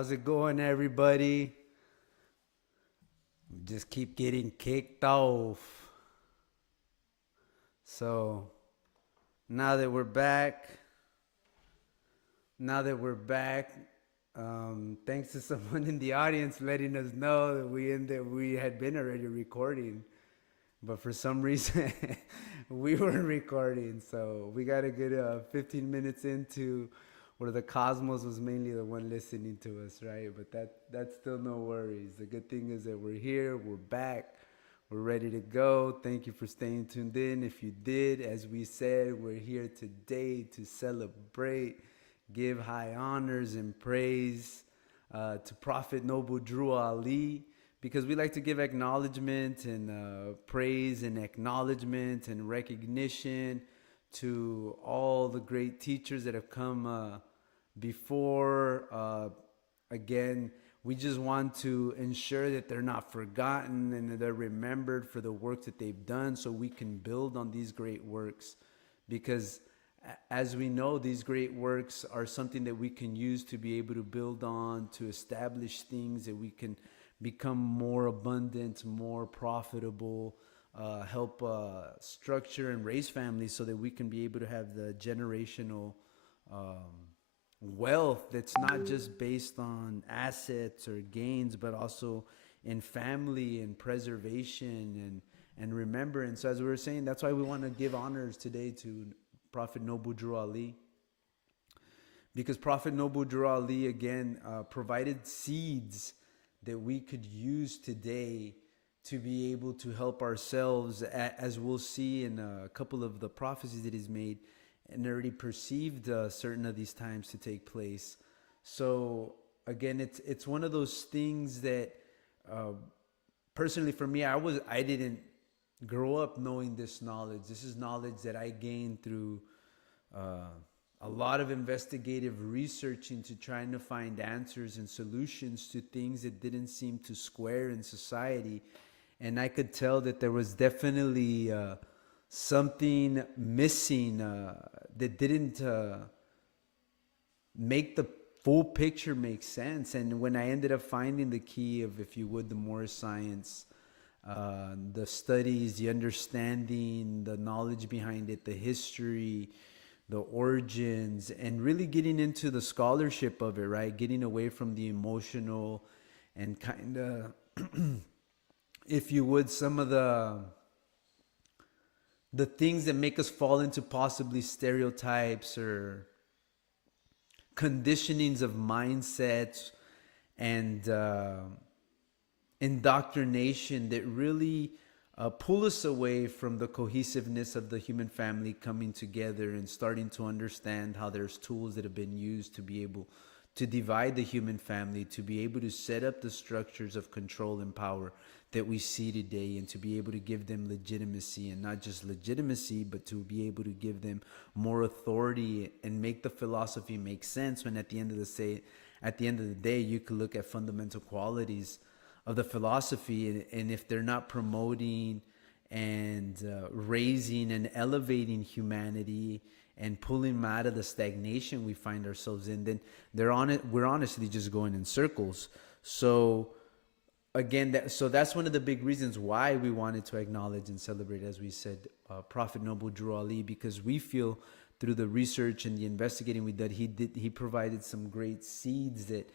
How's it going, everybody? We just keep getting kicked off. So now that we're back, now that we're back, thanks to someone in the audience letting us know that we had been already recording, but for some reason we weren't recording. So we got a good 15 minutes into where the cosmos was mainly the one listening to us, right? But that's still no worries. The good thing is that we're here, we're back, we're ready to go. Thank you for staying tuned in. If you did, as we said, we're here today to celebrate, give high honors and praise to Prophet Noble Drew Ali, because we like to give acknowledgement and praise and acknowledgement and recognition to all the great teachers that have come before. Again, we just want to ensure that they're not forgotten and that they're remembered for the work that they've done, so we can build on these great works. Because as we know, these great works are something that we can use to be able to build on, to establish things that we can become more abundant, more profitable, help structure and raise families so that we can be able to have the generational wealth that's not just based on assets or gains, but also in family and preservation and remembrance. So as we were saying, that's why we want to give honors today to Prophet Noble Drew Ali, because Prophet Noble Drew Ali, again, provided seeds that we could use today to be able to help ourselves, as we'll see in a couple of the prophecies that he's made, and already perceived certain of these times to take place. So again, it's one of those things that personally for me, I didn't grow up knowing this knowledge. This is knowledge that I gained through a lot of investigative research into trying to find answers and solutions to things that didn't seem to square in society. And I could tell that there was definitely something missing that didn't make the full picture make sense. And when I ended up finding the key of, if you would, the Moorish science, the studies, the understanding, the knowledge behind it, the history, the origins, and really getting into the scholarship of it, right? Getting away from the emotional and kind of, if you would, some of the things that make us fall into possibly stereotypes or conditionings of mindsets and indoctrination that really pull us away from the cohesiveness of the human family coming together and starting to understand how there's tools that have been used to be able to divide the human family, to be able to set up the structures of control and power that we see today, and to be able to give them legitimacy, and not just legitimacy, but to be able to give them more authority and make the philosophy make sense. When at the end of the day, you could look at fundamental qualities of the philosophy, and if they're not promoting and raising and elevating humanity and pulling them out of the stagnation we find ourselves in, then we're honestly just going in circles. So again, that's one of the big reasons why we wanted to acknowledge and celebrate, as we said, Prophet Noble Drew Ali, because we feel through the research and the investigating we did, he provided some great seeds that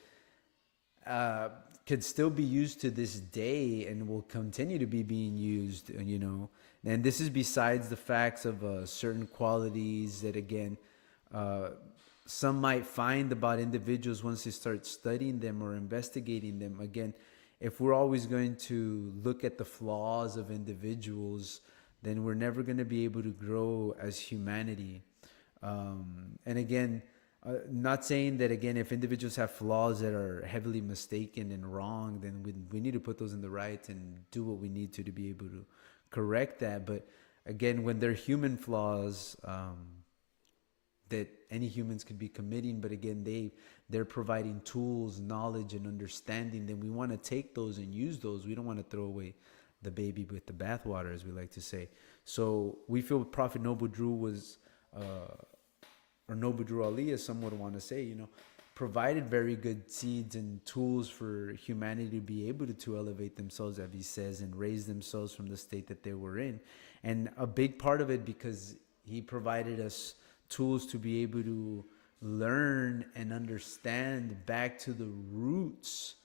could still be used to this day and will continue to be being used, you know. And this is besides the facts of certain qualities that, again, some might find about individuals once they start studying them or investigating them. Again, if we're always going to look at the flaws of individuals, then we're never going to be able to grow as humanity. And again, not saying that, again, if individuals have flaws that are heavily mistaken and wrong, then we need to put those in the right and do what we need to be able to correct that. But again, when they're human flaws that any humans could be committing, but again, they're providing tools, knowledge, and understanding, then we want to take those and use those. We don't want to throw away the baby with the bathwater, as we like to say. So we feel Prophet Noble Drew was... or Noble Drew Ali, as some would want to say, you know, provided very good seeds and tools for humanity to be able to elevate themselves, as he says, and raise themselves from the state that they were in. And a big part of it, because he provided us tools to be able to learn and understand back to the roots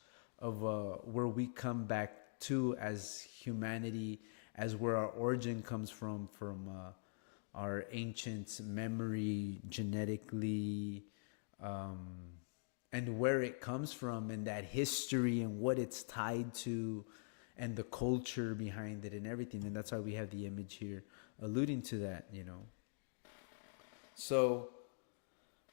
of where we come back to as humanity, as where our origin comes from our ancient memory genetically, um, and where it comes from, and that history and what it's tied to, and the culture behind it and everything. And that's why we have the image here alluding to that, you know. So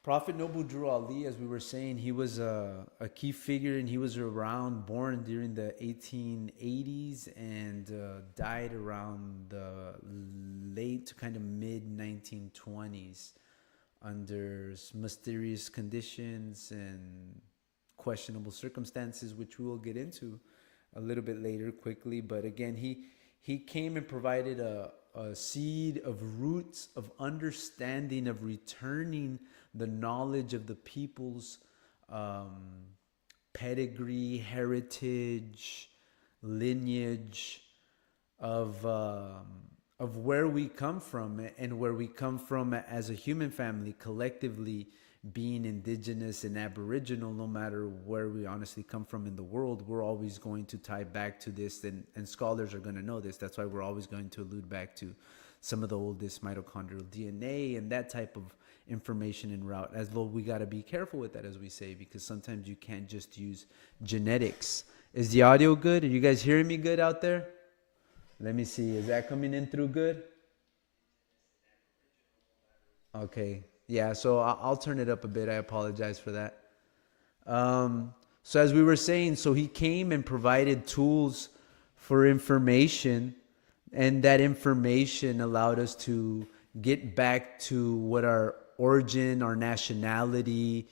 Prophet Noble Drew Ali, as we were saying, he was a key figure, and he was around, born during the 1880s, and died around the late to kind of mid 1920s under mysterious conditions and questionable circumstances, which we will get into a little bit later quickly. But again, he came and provided a seed of roots of understanding, of returning the knowledge of the people's pedigree, heritage, lineage, of where we come from, and where we come from as a human family collectively, being indigenous and aboriginal. No matter where we honestly come from in the world, we're always going to tie back to this, and scholars are going to know this. That's why we're always going to allude back to some of the oldest mitochondrial DNA and that type of information en route, as though we got to be careful with that, as we say, because sometimes you can't just use genetics. Is the audio good? Are you guys hearing me good out there? Let me see. Is that coming in through good? Okay. Yeah, so I'll turn it up a bit. I apologize for that. So as we were saying, so he came and provided tools for information, and that information allowed us to get back to what our origin, our nationality,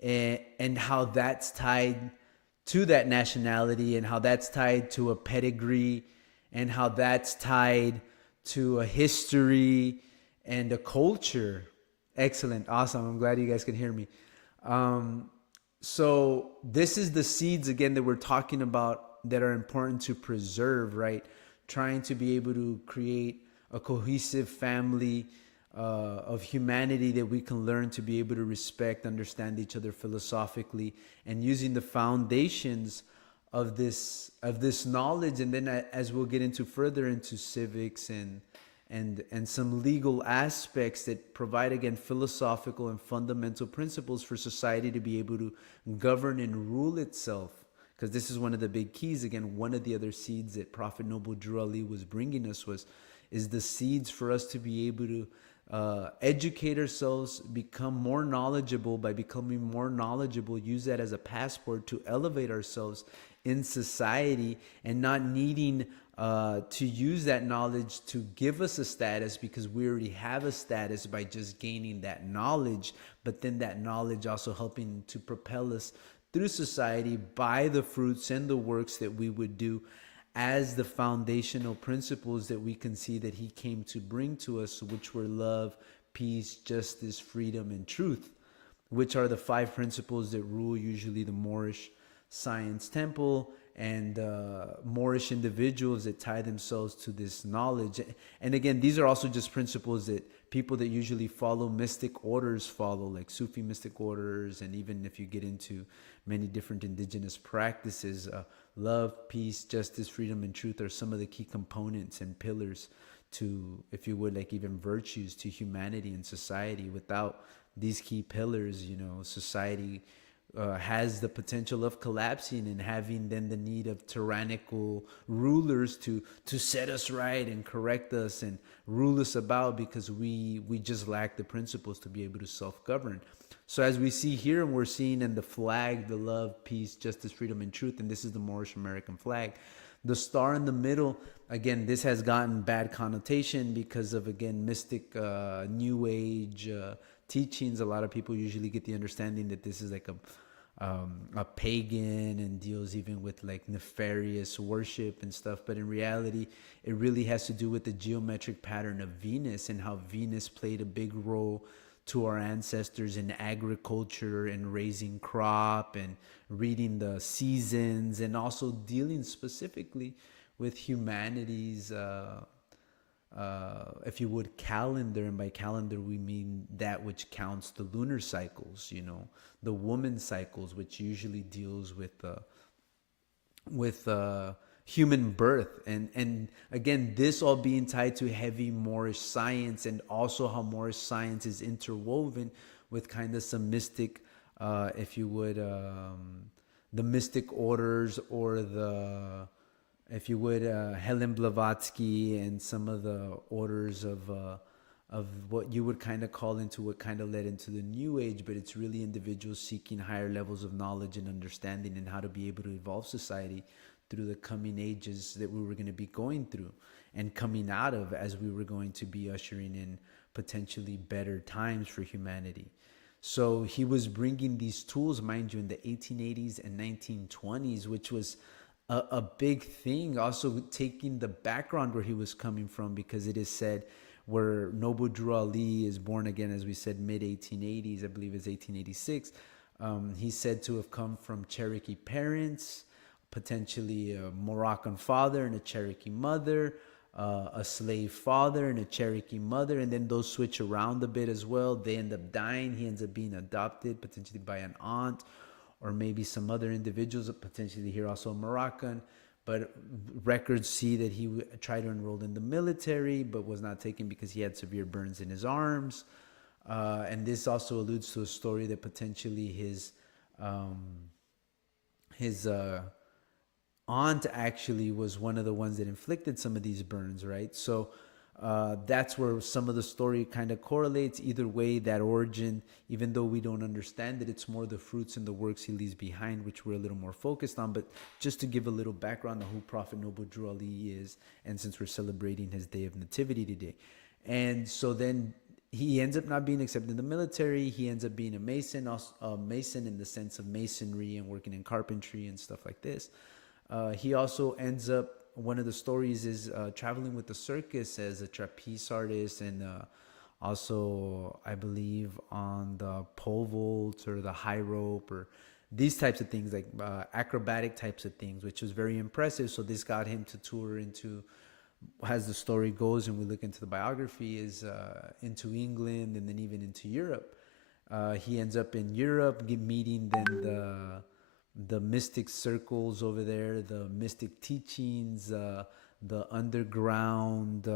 and how that's tied to that nationality, and how that's tied to a pedigree, and how that's tied to a history and a culture. Excellent. Awesome. I'm glad you guys can hear me. So this is the seeds, again, that we're talking about, that are important to preserve, right? Trying to be able to create a cohesive family of humanity that we can learn to be able to respect, understand each other philosophically, and using the foundations of this knowledge. And then as we'll get into further into civics and some legal aspects that provide, again, philosophical and fundamental principles for society to be able to govern and rule itself. Because this is one of the big keys. Again, one of the other seeds that Prophet Noble Drew Ali was bringing us is the seeds for us to be able to educate ourselves, become more knowledgeable. By becoming more knowledgeable, use that as a passport to elevate ourselves in society, and not needing to use that knowledge to give us a status, because we already have a status by just gaining that knowledge. But then that knowledge also helping to propel us through society by the fruits and the works that we would do as the foundational principles that we can see that he came to bring to us, which were love, peace, justice, freedom, and truth, which are the 5 principles that rule usually the Moorish science temple, and Moorish individuals that tie themselves to this knowledge. And again, these are also just principles that people that usually follow mystic orders follow, like Sufi mystic orders. And even if you get into many different indigenous practices, love, peace, justice, freedom, and truth are some of the key components and pillars to, if you would, like even virtues to humanity and society. Without these key pillars, you know, society has the potential of collapsing, and having then the need of tyrannical rulers to set us right and correct us and rule us about, because we just lack the principles to be able to self-govern. So as we see here, and we're seeing in the flag, the love, peace, justice, freedom, and truth, and this is the Moorish American flag. The star in the middle, again, this has gotten bad connotation because of, again, mystic New Age teachings. A lot of people usually get the understanding that this is like a pagan and deals even with like nefarious worship and stuff. But in reality, it really has to do with the geometric pattern of Venus, and how Venus played a big role to our ancestors in agriculture and raising crop and reading the seasons, and also dealing specifically with humanity's if you would, calendar. And by calendar we mean that which counts the lunar cycles, the woman cycles, which usually deals with human birth. And again, this all being tied to heavy Moorish science, and also how Moorish science is interwoven with kind of some mystic, if you would, the mystic orders, or the, if you would, Helen Blavatsky and some of the orders of what you would kind of call into what kind of led into the New Age. But it's really individuals seeking higher levels of knowledge and understanding, and how to be able to evolve society through the coming ages that we were going to be going through and coming out of, as we were going to be ushering in potentially better times for humanity. So he was bringing these tools, mind you, in the 1880s and 1920s, which was a big thing. Also taking the background where he was coming from, because it is said where Noble Drew Ali is born, again, as we said, mid 1880s, I believe it's 1886. He's said to have come from Cherokee parents, potentially a Moroccan father and a Cherokee mother, a slave father and a Cherokee mother, and then those switch around a bit as well. They end up dying. He ends up being adopted, potentially by an aunt, or maybe some other individuals, potentially here also a Moroccan. But records see that he tried to enroll in the military, but was not taken because he had severe burns in his arms. And this also alludes to a story that potentially his aunt actually was one of the ones that inflicted some of these burns, right? So that's where some of the story kind of correlates. Either way, that origin, even though we don't understand it, it's more the fruits and the works he leaves behind, which we're a little more focused on. But just to give a little background on who Prophet Noble Drew Ali is, and since we're celebrating his day of nativity today. And so then he ends up not being accepted in the military. He ends up being a mason, a mason in the sense of masonry and working in carpentry and stuff like this. He also ends up, one of the stories is traveling with the circus as a trapeze artist, and also, I believe, on the pole vault or the high rope, or these types of things, like acrobatic types of things, which was very impressive. So this got him to tour into, as the story goes, and we look into the biography, is into England, and then even into Europe. He ends up in Europe, meeting then the mystic circles over there, the mystic teachings, the underground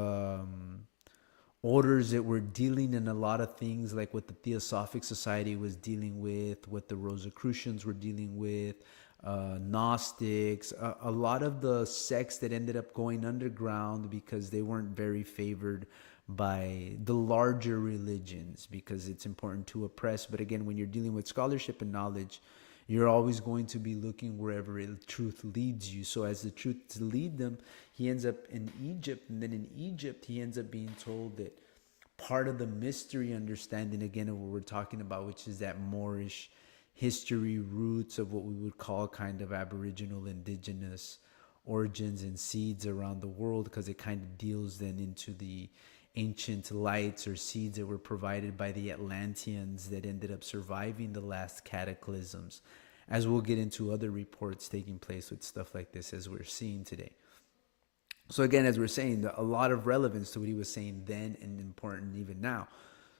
orders that were dealing in a lot of things, like what the Theosophic Society was dealing with, what the Rosicrucians were dealing with, Gnostics, a lot of the sects that ended up going underground because they weren't very favored by the larger religions, because it's important to oppress. But again, when you're dealing with scholarship and knowledge, you're always going to be looking wherever truth leads you. So as the truth to lead them, he ends up in Egypt. And then in Egypt, he ends up being told that part of the mystery understanding, again, of what we're talking about, which is that Moorish history roots of what we would call kind of Aboriginal, Indigenous origins and seeds around the world, because it kind of deals then into the ancient lights or seeds that were provided by the Atlanteans that ended up surviving the last cataclysms, as we'll get into other reports taking place with stuff like this as we're seeing today. So again, as we're saying, a lot of relevance to what he was saying then, and important even now.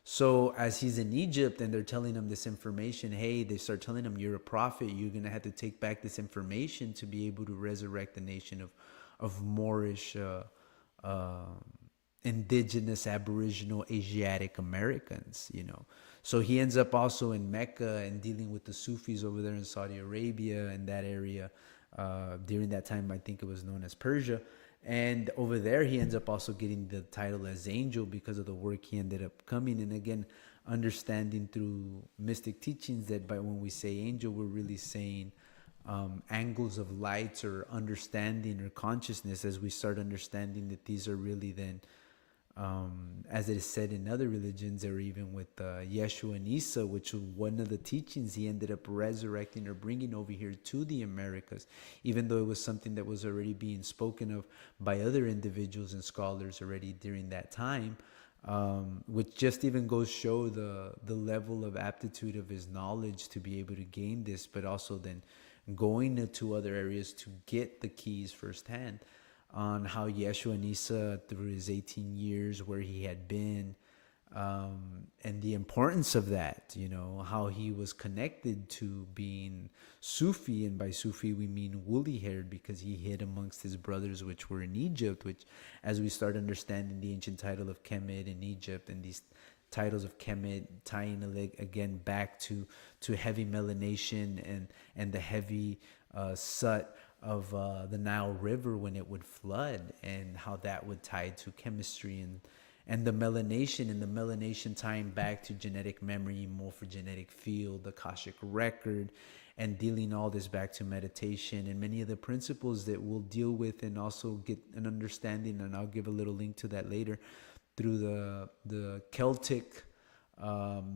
So as he's in Egypt and they're telling him this information, hey, they start telling him, you're a prophet, you're going to have to take back this information to be able to resurrect the nation of Moorish Indigenous, Aboriginal, Asiatic Americans, So he ends up also in Mecca and dealing with the Sufis over there in Saudi Arabia and that area. During that time, I think it was known as Persia. And over there, he ends up also getting the title as angel because of the work he ended up coming. And again, understanding through mystic teachings that by when we say angel, we're really saying angles of lights or understanding or consciousness, as we start understanding that these are really then, as it is said in other religions, or even with Yeshua and Isa, which was one of the teachings he ended up resurrecting or bringing over here to the Americas, even though it was something that was already being spoken of by other individuals and scholars already during that time. which just even goes show the level of aptitude of his knowledge to be able to gain this, but also then going into other areas to get the keys firsthand on how Yeshua Nisa, through his 18 years where he had been, and the importance of that, you know, how he was connected to being Sufi, and by Sufi we mean woolly haired, because he hid amongst his brothers which were in Egypt, which, as we start understanding the ancient title of Kemet in Egypt, and these titles of Kemet tying again back to heavy melanation and the heavy sut of the Nile River when it would flood, and how that would tie to chemistry and the melanation tying back to genetic memory, morphogenetic field, the Akashic record, and dealing all this back to meditation and many of the principles that we'll deal with and also get an understanding, and I'll give a little link to that later, through the Celtic.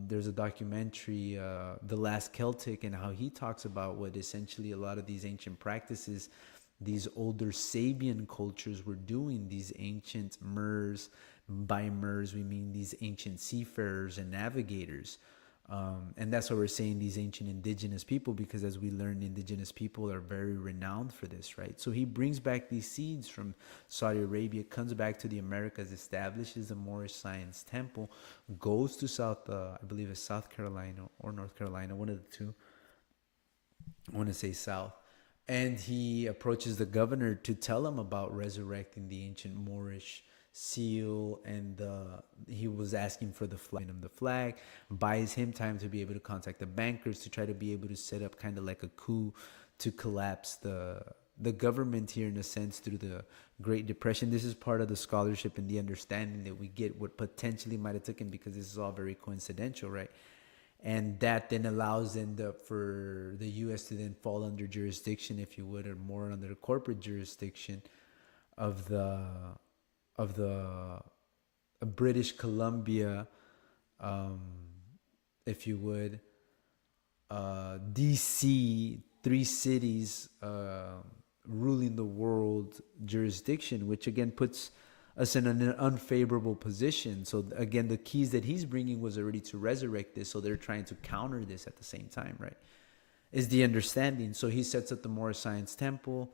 There's a documentary, The Last Celtic, and how he talks about what essentially a lot of these ancient practices, these older Sabian cultures were doing, these ancient Mers. By Mers, we mean these ancient seafarers and navigators. And that's why we're saying these ancient indigenous people, because as we learn, indigenous people are very renowned for this, right? So he brings back these seeds from Saudi Arabia, comes back to the Americas, establishes the Moorish Science Temple, goes to I believe it's South Carolina or North Carolina, one of the two. I want to say South. And he approaches the governor to tell him about resurrecting the ancient Moorish seal, and he was asking for the flag, buys him time to be able to contact the bankers to try to be able to set up kind of like a coup to collapse the government here, in a sense, through the Great Depression. This is part of the scholarship and the understanding that we get what potentially might have taken, because this is all very coincidental, right? And that then allows for the U.S. to then fall under jurisdiction, if you would, or more under the corporate jurisdiction of the British Columbia, if you would, DC, three cities ruling the world jurisdiction, which again puts us in an unfavorable position. So again, the keys that he's bringing was already to resurrect this, so they're trying to counter this at the same time, right? Is the understanding. So he sets up the Moorish Science Temple,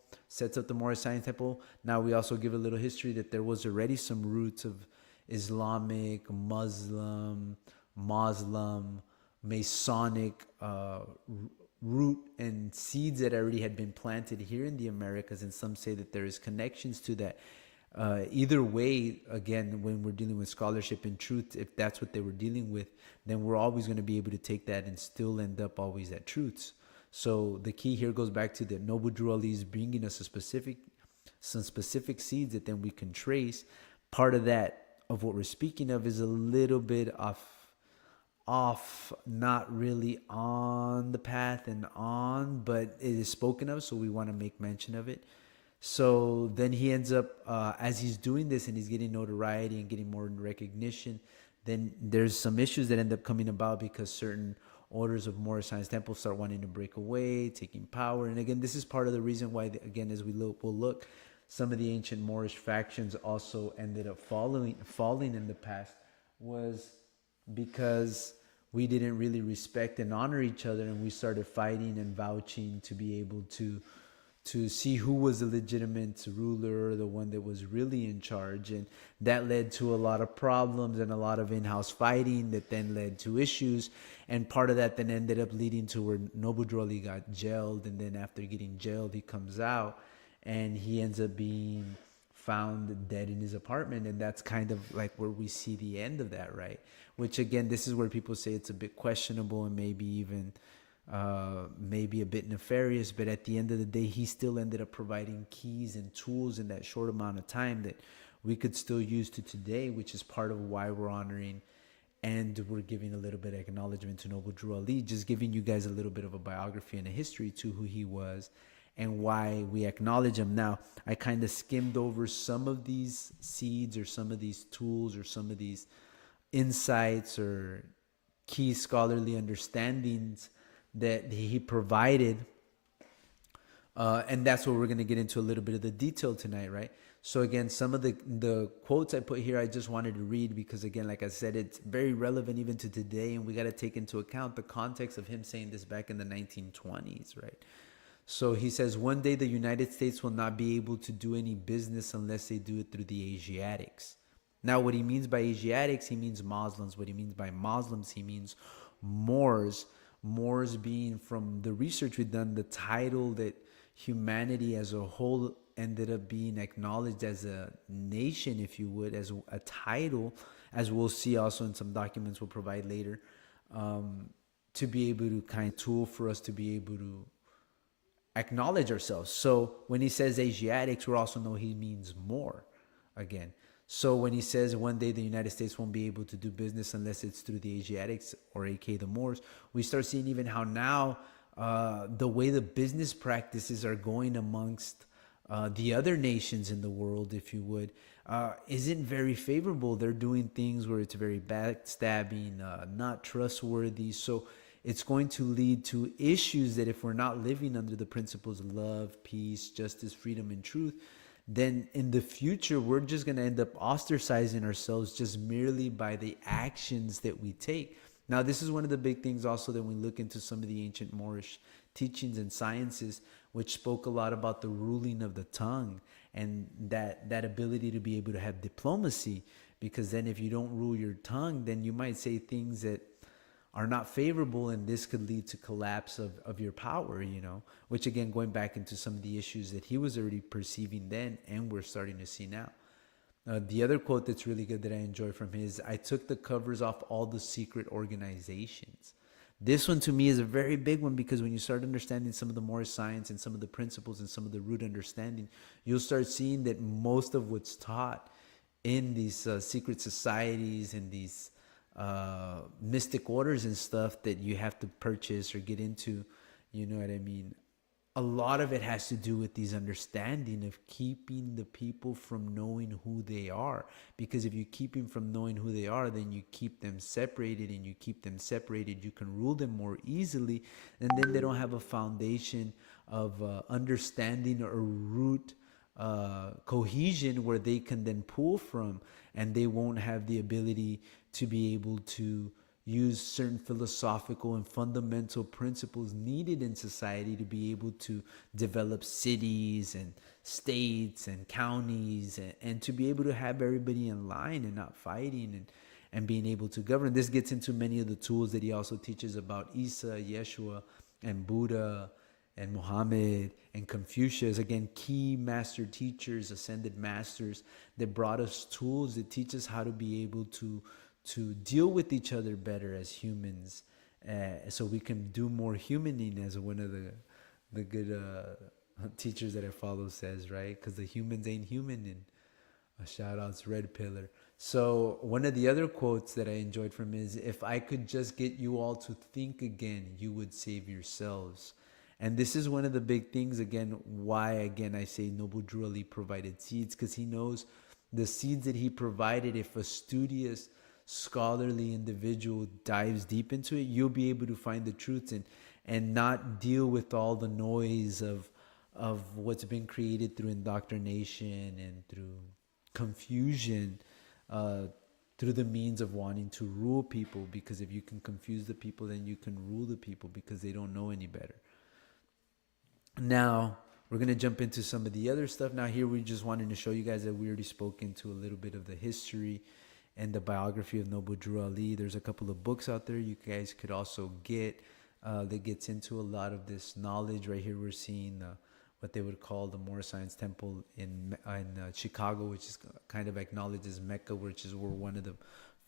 Now we also give a little history that there was already some roots of Islamic, Muslim, Masonic root and seeds that already had been planted here in the Americas, and some say that there is connections to that. Either way, again, when we're dealing with scholarship and truth, if that's what they were dealing with, then we're always going to be able to take that and still end up always at truths. So the key here goes back to that Noble Drew Ali is bringing us some specific seeds that then we can trace. Part of that, of what we're speaking of, is a little bit off, not really on the path and on, but it is spoken of, so we want to make mention of it. So then he ends up, as he's doing this and he's getting notoriety and getting more recognition, then there's some issues that end up coming about, because certain orders of Moorish Science Temple start wanting to break away, taking power. And again, this is part of the reason why, again, as we'll look, some of the ancient Moorish factions also ended up falling in the past, was because we didn't really respect and honor each other, and we started fighting and vouching to be able to see who was the legitimate ruler, the one that was really in charge. And that led to a lot of problems and a lot of in-house fighting that then led to issues. And part of that then ended up leading to where Noble Drew Ali got jailed. And then after getting jailed, he comes out and he ends up being found dead in his apartment. And that's kind of like where we see the end of that, right? Which again, this is where people say it's a bit questionable and maybe even maybe a bit nefarious, but at the end of the day, he still ended up providing keys and tools in that short amount of time that we could still use to today, which is part of why we're honoring and we're giving a little bit of acknowledgement to Noble Drew Ali, just giving you guys a little bit of a biography and a history to who he was and why we acknowledge him. Now, I kind of skimmed over some of these seeds or some of these tools or some of these insights or key scholarly understandings that he provided And that's what we're going to get into a little bit of the detail tonight, right? So again, some of the quotes I put here, I just wanted to read because again, like I said, it's very relevant even to today, and we got to take into account the context of him saying this back in the 1920s, right? So he says, one day the United States will not be able to do any business unless they do it through the Asiatics. Now, what he means by Asiatics, he means Muslims. What he means by Muslims, he means Moors. Moors being, from the research we've done, the title that humanity as a whole ended up being acknowledged as a nation, if you would, as a title, as we'll see also in some documents we'll provide later, to be able to kind of tool for us to be able to acknowledge ourselves. So when he says Asiatics, we also know he means more again. So when he says one day the United States won't be able to do business unless it's through the Asiatics, or aka the Moors, we start seeing even how now the way the business practices are going amongst the other nations in the world, if you would, isn't very favorable. They're doing things where it's very backstabbing, not trustworthy. So it's going to lead to issues that if we're not living under the principles of love, peace, justice, freedom, and truth, then in the future, we're just going to end up ostracizing ourselves just merely by the actions that we take. Now, this is one of the big things also that we look into some of the ancient Moorish teachings and sciences, which spoke a lot about the ruling of the tongue and that ability to be able to have diplomacy. Because then if you don't rule your tongue, then you might say things that are not favorable, and this could lead to collapse of your power, which again, going back into some of the issues that he was already perceiving then and we're starting to see now. The other quote that's really good that I enjoy from his, I took the covers off all the secret organizations. This one to me is a very big one, because when you start understanding some of the Moorish science and some of the principles and some of the root understanding, you'll start seeing that most of what's taught in these secret societies and these mystic orders and stuff that you have to purchase or get into, you know what I mean? A lot of it has to do with these understanding of keeping the people from knowing who they are. Because if you keep them from knowing who they are, then you keep them separated, and you keep them separated, you can rule them more easily, and then they don't have a foundation of understanding or root cohesion where they can then pull from, and they won't have the ability to be able to use certain philosophical and fundamental principles needed in society to be able to develop cities and states and counties, and to be able to have everybody in line and not fighting, and being able to govern. This gets into many of the tools that he also teaches about Isa, Yeshua, and Buddha, and Muhammad, and Confucius. Again, key master teachers, ascended masters that brought us tools that teach us how to be able to deal with each other better as humans, so we can do more humaning, as one of the good teachers that I follow says, right? Because the humans ain't human. And a shout out's Red Pillar. So one of the other quotes that I enjoyed from is, if I could just get you all to think again, you would save yourselves. And this is one of the big things, again, why, again, I say Noble Drew Ali provided seeds, because he knows the seeds that he provided, if a studious, scholarly individual dives deep into it, you'll be able to find the truths, and not deal with all the noise of what's been created through indoctrination and through confusion, through the means of wanting to rule people. Because if you can confuse the people, then you can rule the people, because they don't know any better. Now, we're going to jump into some of the other stuff. Now, here we just wanted to show you guys that we already spoke into a little bit of the history and the biography of Noble Drew Ali. There's a couple of books out there you guys could also get that gets into a lot of this knowledge. Right here we're seeing what they would call the Moorish Science Temple in Chicago, which is kind of acknowledged as Mecca, which is where one of the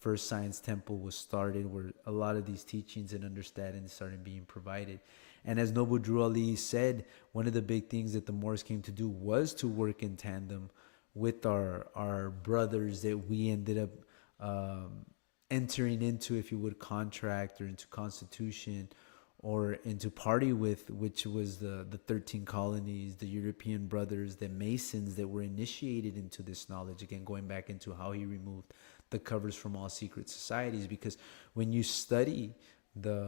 first science temple was started, where a lot of these teachings and understanding started being provided. And as Noble Drew Ali said, one of the big things that the Moors came to do was to work in tandem with our brothers that we ended up entering into, if you would, contract, or into constitution, or into party with, which was the 13 colonies, the European brothers, the Masons that were initiated into this knowledge. Again, going back into how he removed the covers from all secret societies, because when you study the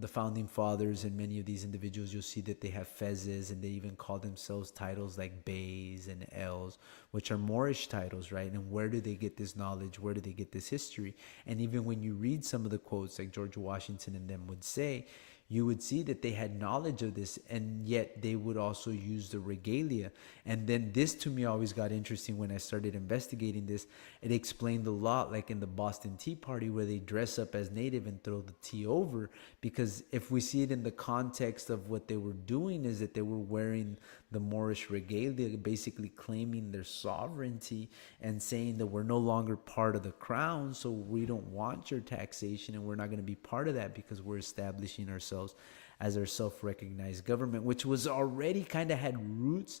the founding fathers and many of these individuals, you'll see that they have fezzes, and they even call themselves titles like Beys and Els, which are Moorish titles, right? And where do they get this knowledge? Where do they get this history? And even when you read some of the quotes like George Washington and them would say, you would see that they had knowledge of this, and yet they would also use the regalia. And then this to me always got interesting when I started investigating this. It explained a lot, like in the Boston Tea Party, where they dress up as native and throw the tea over. Because if we see it in the context of what they were doing, is that they were wearing the Moorish regalia, basically claiming their sovereignty and saying that we're no longer part of the crown, so we don't want your taxation, and we're not going to be part of that because we're establishing ourselves as our self-recognized government, which was already kind of had roots,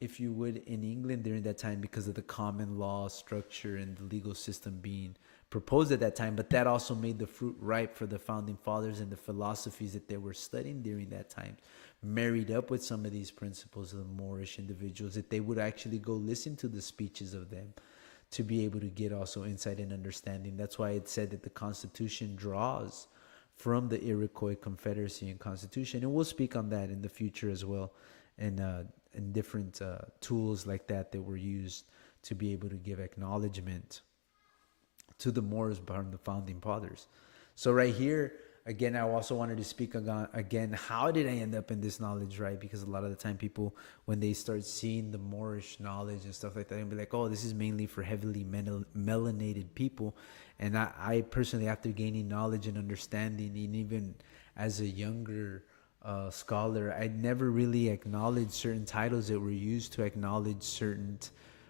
if you would, in England during that time because of the common law structure and the legal system being proposed at that time. But that also made the fruit ripe for the founding fathers and the philosophies that they were studying during that time, married up with some of these principles of the Moorish individuals, that they would actually go listen to the speeches of them to be able to get also insight and understanding. That's why it said that the Constitution draws from the Iroquois Confederacy and Constitution. And we'll speak on that in the future as well, and different tools like that that were used to be able to give acknowledgement to the Moors behind the founding fathers. So right here, again, I also wanted to speak again, how did I end up in this knowledge, right? Because a lot of the time people, when they start seeing the Moorish knowledge and stuff like that, they'll be like, oh, this is mainly for heavily melanated people. And I personally, after gaining knowledge and understanding, and even as a younger scholar, I never really acknowledged certain titles that were used to acknowledge certain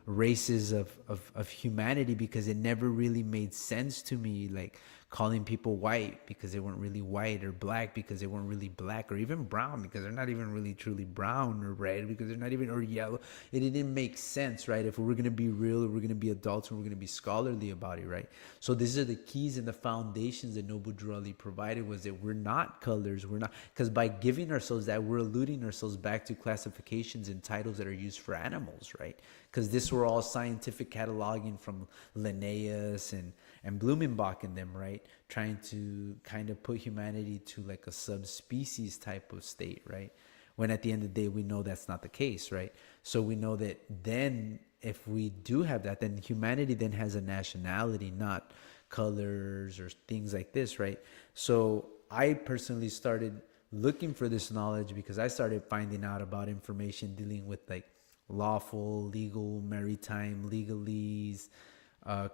races of humanity, because it never really made sense to me, like calling people white because they weren't really white, or black because they weren't really black, or even brown because they're not even really truly brown, or red because they're not even, or yellow. It didn't make sense, right? If we're going to be real, we're going to be adults, and we're going to be scholarly about it, right? So these are the keys and the foundations that Noble Drew Ali provided, was that we're not colors, we're not, because by giving ourselves that, we're alluding ourselves back to classifications and titles that are used for animals, right? Because this were all scientific cataloging from Linnaeus and Blumenbach in them, right? Trying to kind of put humanity to like a subspecies type of state, right? When at the end of the day, we know that's not the case, right? So we know that then if we do have that, then humanity then has a nationality, not colors or things like this, right? So I personally started looking for this knowledge because I started finding out about information dealing with like lawful, legal, maritime, legalese,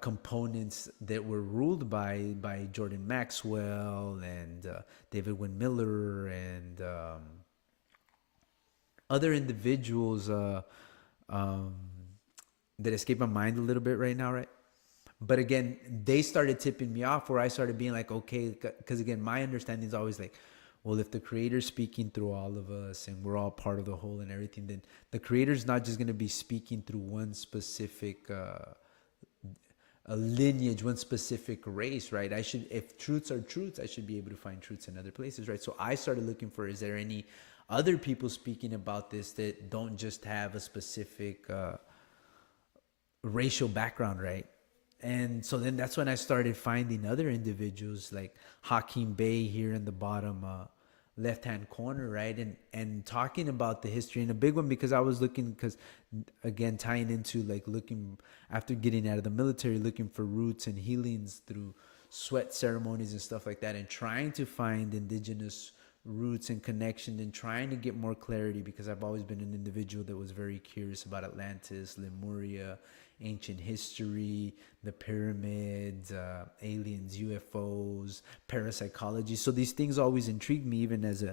components that were ruled by Jordan Maxwell and David Wynn Miller and other individuals that escape my mind a little bit right now, right? But again, they started tipping me off, where I started being like, okay, because again, my understanding is always like, well, if the creator's speaking through all of us and we're all part of the whole and everything, then the creator's not just going to be speaking through one specific a lineage, one specific race, right? I should, if truths are truths, I should be able to find truths in other places, right? So I started looking for, is there any other people speaking about this that don't just have a specific racial background, right? And so then that's when I started finding other individuals like Hakeem Bey here in the bottom left-hand corner, right? And talking about the history, and a big one because I was looking, because again, tying into like looking after getting out of the military, looking for roots and healings through sweat ceremonies and stuff like that, and trying to find indigenous roots and connection, and trying to get more clarity, because I've always been an individual that was very curious about Atlantis, Lemuria, ancient history, the pyramids, aliens, UFOs, parapsychology. So these things always intrigued me, even as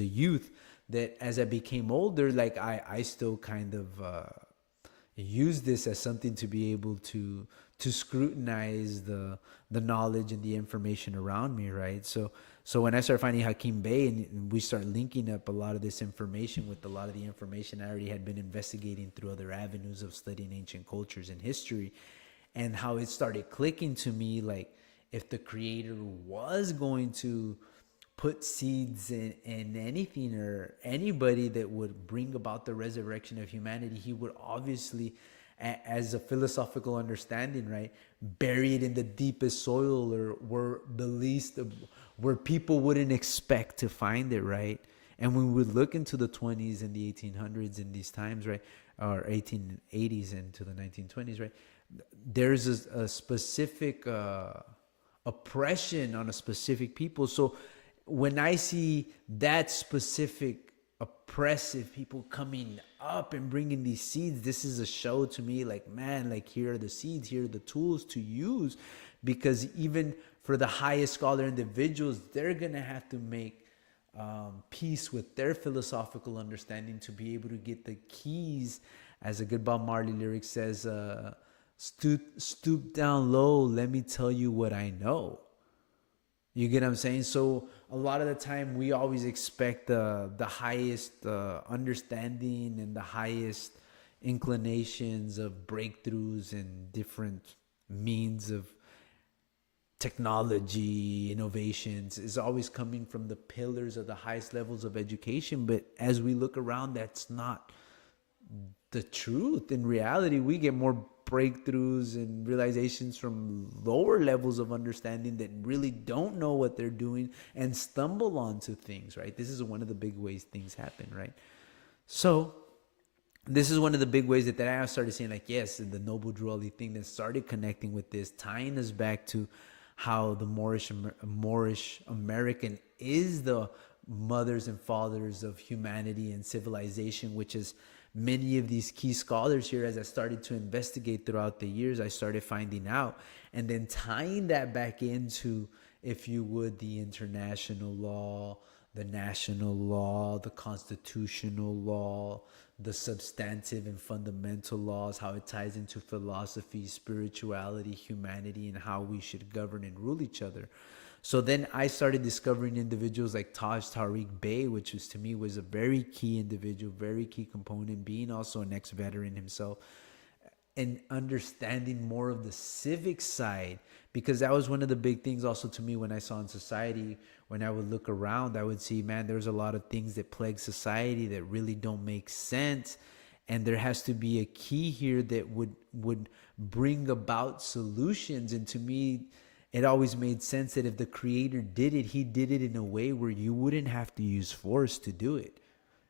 a youth. That as I became older, like I still kind of use this as something to be able to scrutinize the knowledge and the information around me, right? So when I started finding Hakeem Bey, and we start linking up a lot of this information with a lot of the information I already had been investigating through other avenues of studying ancient cultures and history, and how it started clicking to me, like if the creator was going to put seeds in anything or anybody that would bring about the resurrection of humanity, he would obviously, as a philosophical understanding, right, bury it in the deepest soil, or were the least where people wouldn't expect to find it, right? And when we look into the 20s and the 1800s in these times, right, or 1880s into the 1920s, right, there's a specific oppression on a specific people. So when I see that specific oppressive people coming up and bringing these seeds, this is a show to me, like, man, like, here are the seeds, here are the tools to use, because even for the highest scholar individuals, they're gonna have to make peace with their philosophical understanding to be able to get the keys, as a good Bob Marley lyric says, stoop down low, let me tell you what I know. You get what I'm saying? So a lot of the time we always expect the highest understanding and the highest inclinations of breakthroughs and different means of technology innovations is always coming from the pillars of the highest levels of education. But as we look around, that's not the truth. In reality, we get more breakthroughs and realizations from lower levels of understanding that really don't know what they're doing and stumble onto things, right? This is one of the big ways things happen, right? So this is one of the big ways that I started seeing, like, yes, the Noble Drew Ali thing that started connecting with this, tying us back to how the Moorish American is the mothers and fathers of humanity and civilization, which is many of these key scholars here, as I started to investigate throughout the years, I started finding out, and then tying that back into, if you would, the international law, the national law, the constitutional law, the substantive and fundamental laws, how it ties into philosophy, spirituality, humanity, and how we should govern and rule each other. So then I started discovering individuals like Taj Tariq Bey, which was, to me, was a very key individual, very key component, being also an ex-veteran himself, and understanding more of the civic side, because that was one of the big things also to me when I saw in society. When I would look around, I would see, man, there's a lot of things that plague society that really don't make sense, and there has to be a key here that would bring about solutions. And to me, it always made sense that if the creator did it, he did it in a way where you wouldn't have to use force to do it.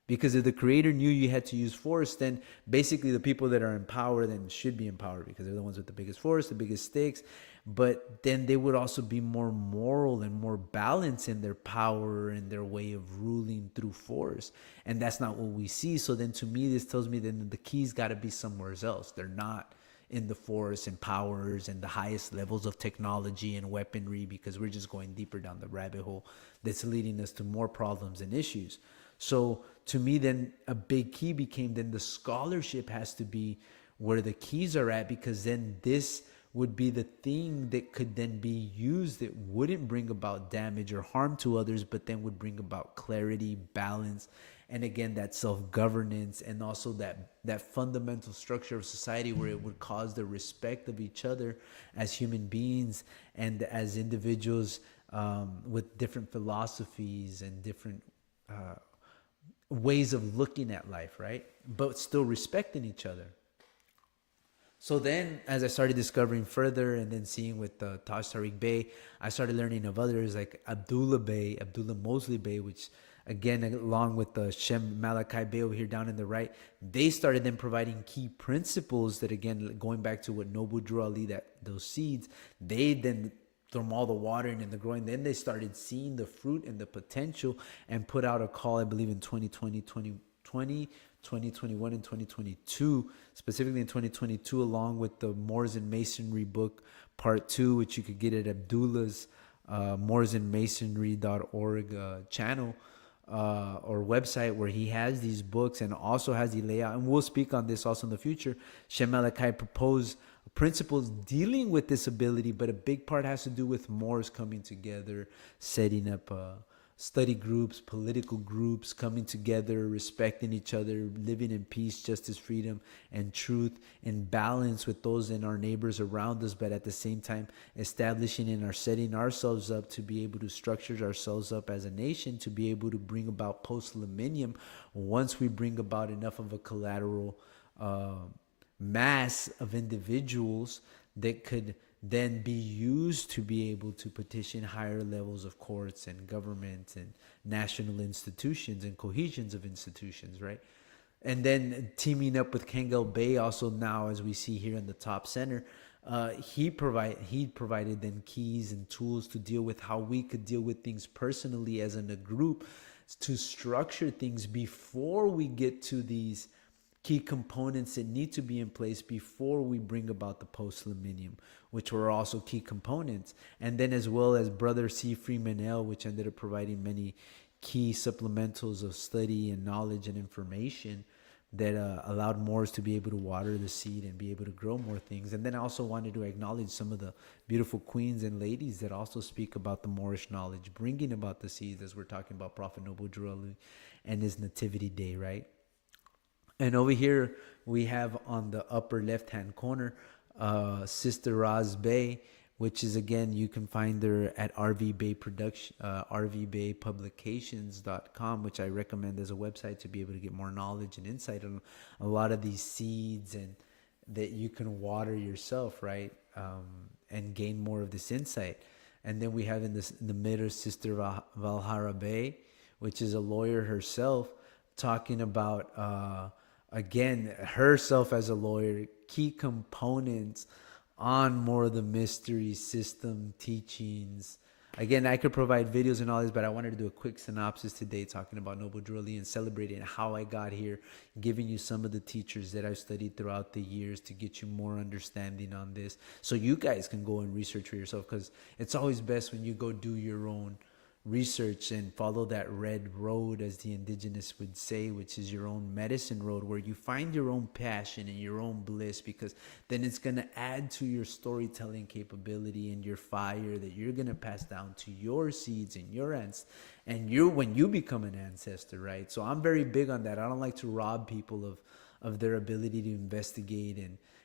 Because if the creator knew you had to use force, then basically the people that are in power then should be in power, because they're the ones with the biggest force, the biggest stakes. But then they would also be more moral and more balanced in their power and their way of ruling through force. And that's not what we see. So then to me, this tells me that the keys got to be somewhere else. They're not in the force and powers and the highest levels of technology and weaponry, because we're just going deeper down the rabbit hole that's leading us to more problems and issues. So to me, then a big key became, then the scholarship has to be where the keys are at, because then this would be the thing that could then be used that wouldn't bring about damage or harm to others, but then would bring about clarity, balance, and again, that self-governance, and also that fundamental structure of society where it would cause the respect of each other as human beings and as individuals with different philosophies and different ways of looking at life, right? But still respecting each other. So then, as I started discovering further and then seeing with Taj Tariq Bey, I started learning of others like Abdullah Mosley Bey, which again, along with the Shem Malachi Bey over here down in the right, they started then providing key principles that, again, going back to what Noble Drew Ali, that those seeds, they then from all the watering and the growing, then they started seeing the fruit and the potential and put out a call, I believe in 2020, 2021 and 2022, specifically in 2022, along with the Moors and Masonry book part 2, which you could get at Abdullah's moorsandmasonry.org channel or website, where he has these books and also has the layout. And we'll speak on this also in the future. Shem Malachi proposed principles dealing with this ability, but a big part has to do with Moors coming together, setting up study groups, political groups, coming together, respecting each other, living in peace, justice, freedom, and truth, in balance with those in our neighbors around us, but at the same time establishing and setting ourselves up to be able to structure ourselves up as a nation to be able to bring about post-millennium once we bring about enough of a collateral mass of individuals that could then be used to be able to petition higher levels of courts and governments and national institutions and cohesions of institutions, right? And then teaming up with Kangel Bay, also now as we see here in the top center, he provided then keys and tools to deal with how we could deal with things personally as in a group, to structure things before we get to these key components that need to be in place before we bring about the post-millennium, which were also key components. And then as well as Brother C. Freeman L., which ended up providing many key supplementals of study and knowledge and information that allowed Moors to be able to water the seed and be able to grow more things. And then I also wanted to acknowledge some of the beautiful queens and ladies that also speak about the Moorish knowledge, bringing about the seeds, as we're talking about Prophet Noble Drew Ali and his nativity day, right? And over here, we have on the upper left-hand corner, Sister Raz Bay, which is, again, you can find her at rvbaypublications.com, which I recommend as a website to be able to get more knowledge and insight on a lot of these seeds and that you can water yourself, right? And gain more of this insight. And then we have in the middle, Sister Valhara Bay, which is a lawyer herself, talking about, again, herself as a lawyer, key components on more of the mystery system teachings. Again, I could provide videos and all this, but I wanted to do a quick synopsis today talking about Noble Drew Ali and celebrating how I got here, giving you some of the teachers that I've studied throughout the years to get you more understanding on this, so you guys can go and research for yourself, because it's always best when you go do your own research and follow that red road, as the Indigenous would say, which is your own medicine road, where you find your own passion and your own bliss, because then it's going to add to your storytelling capability and your fire that you're going to pass down to your seeds and your ants and you when you become an ancestor, right? So I'm very big on that. I don't like to rob people of their ability to investigate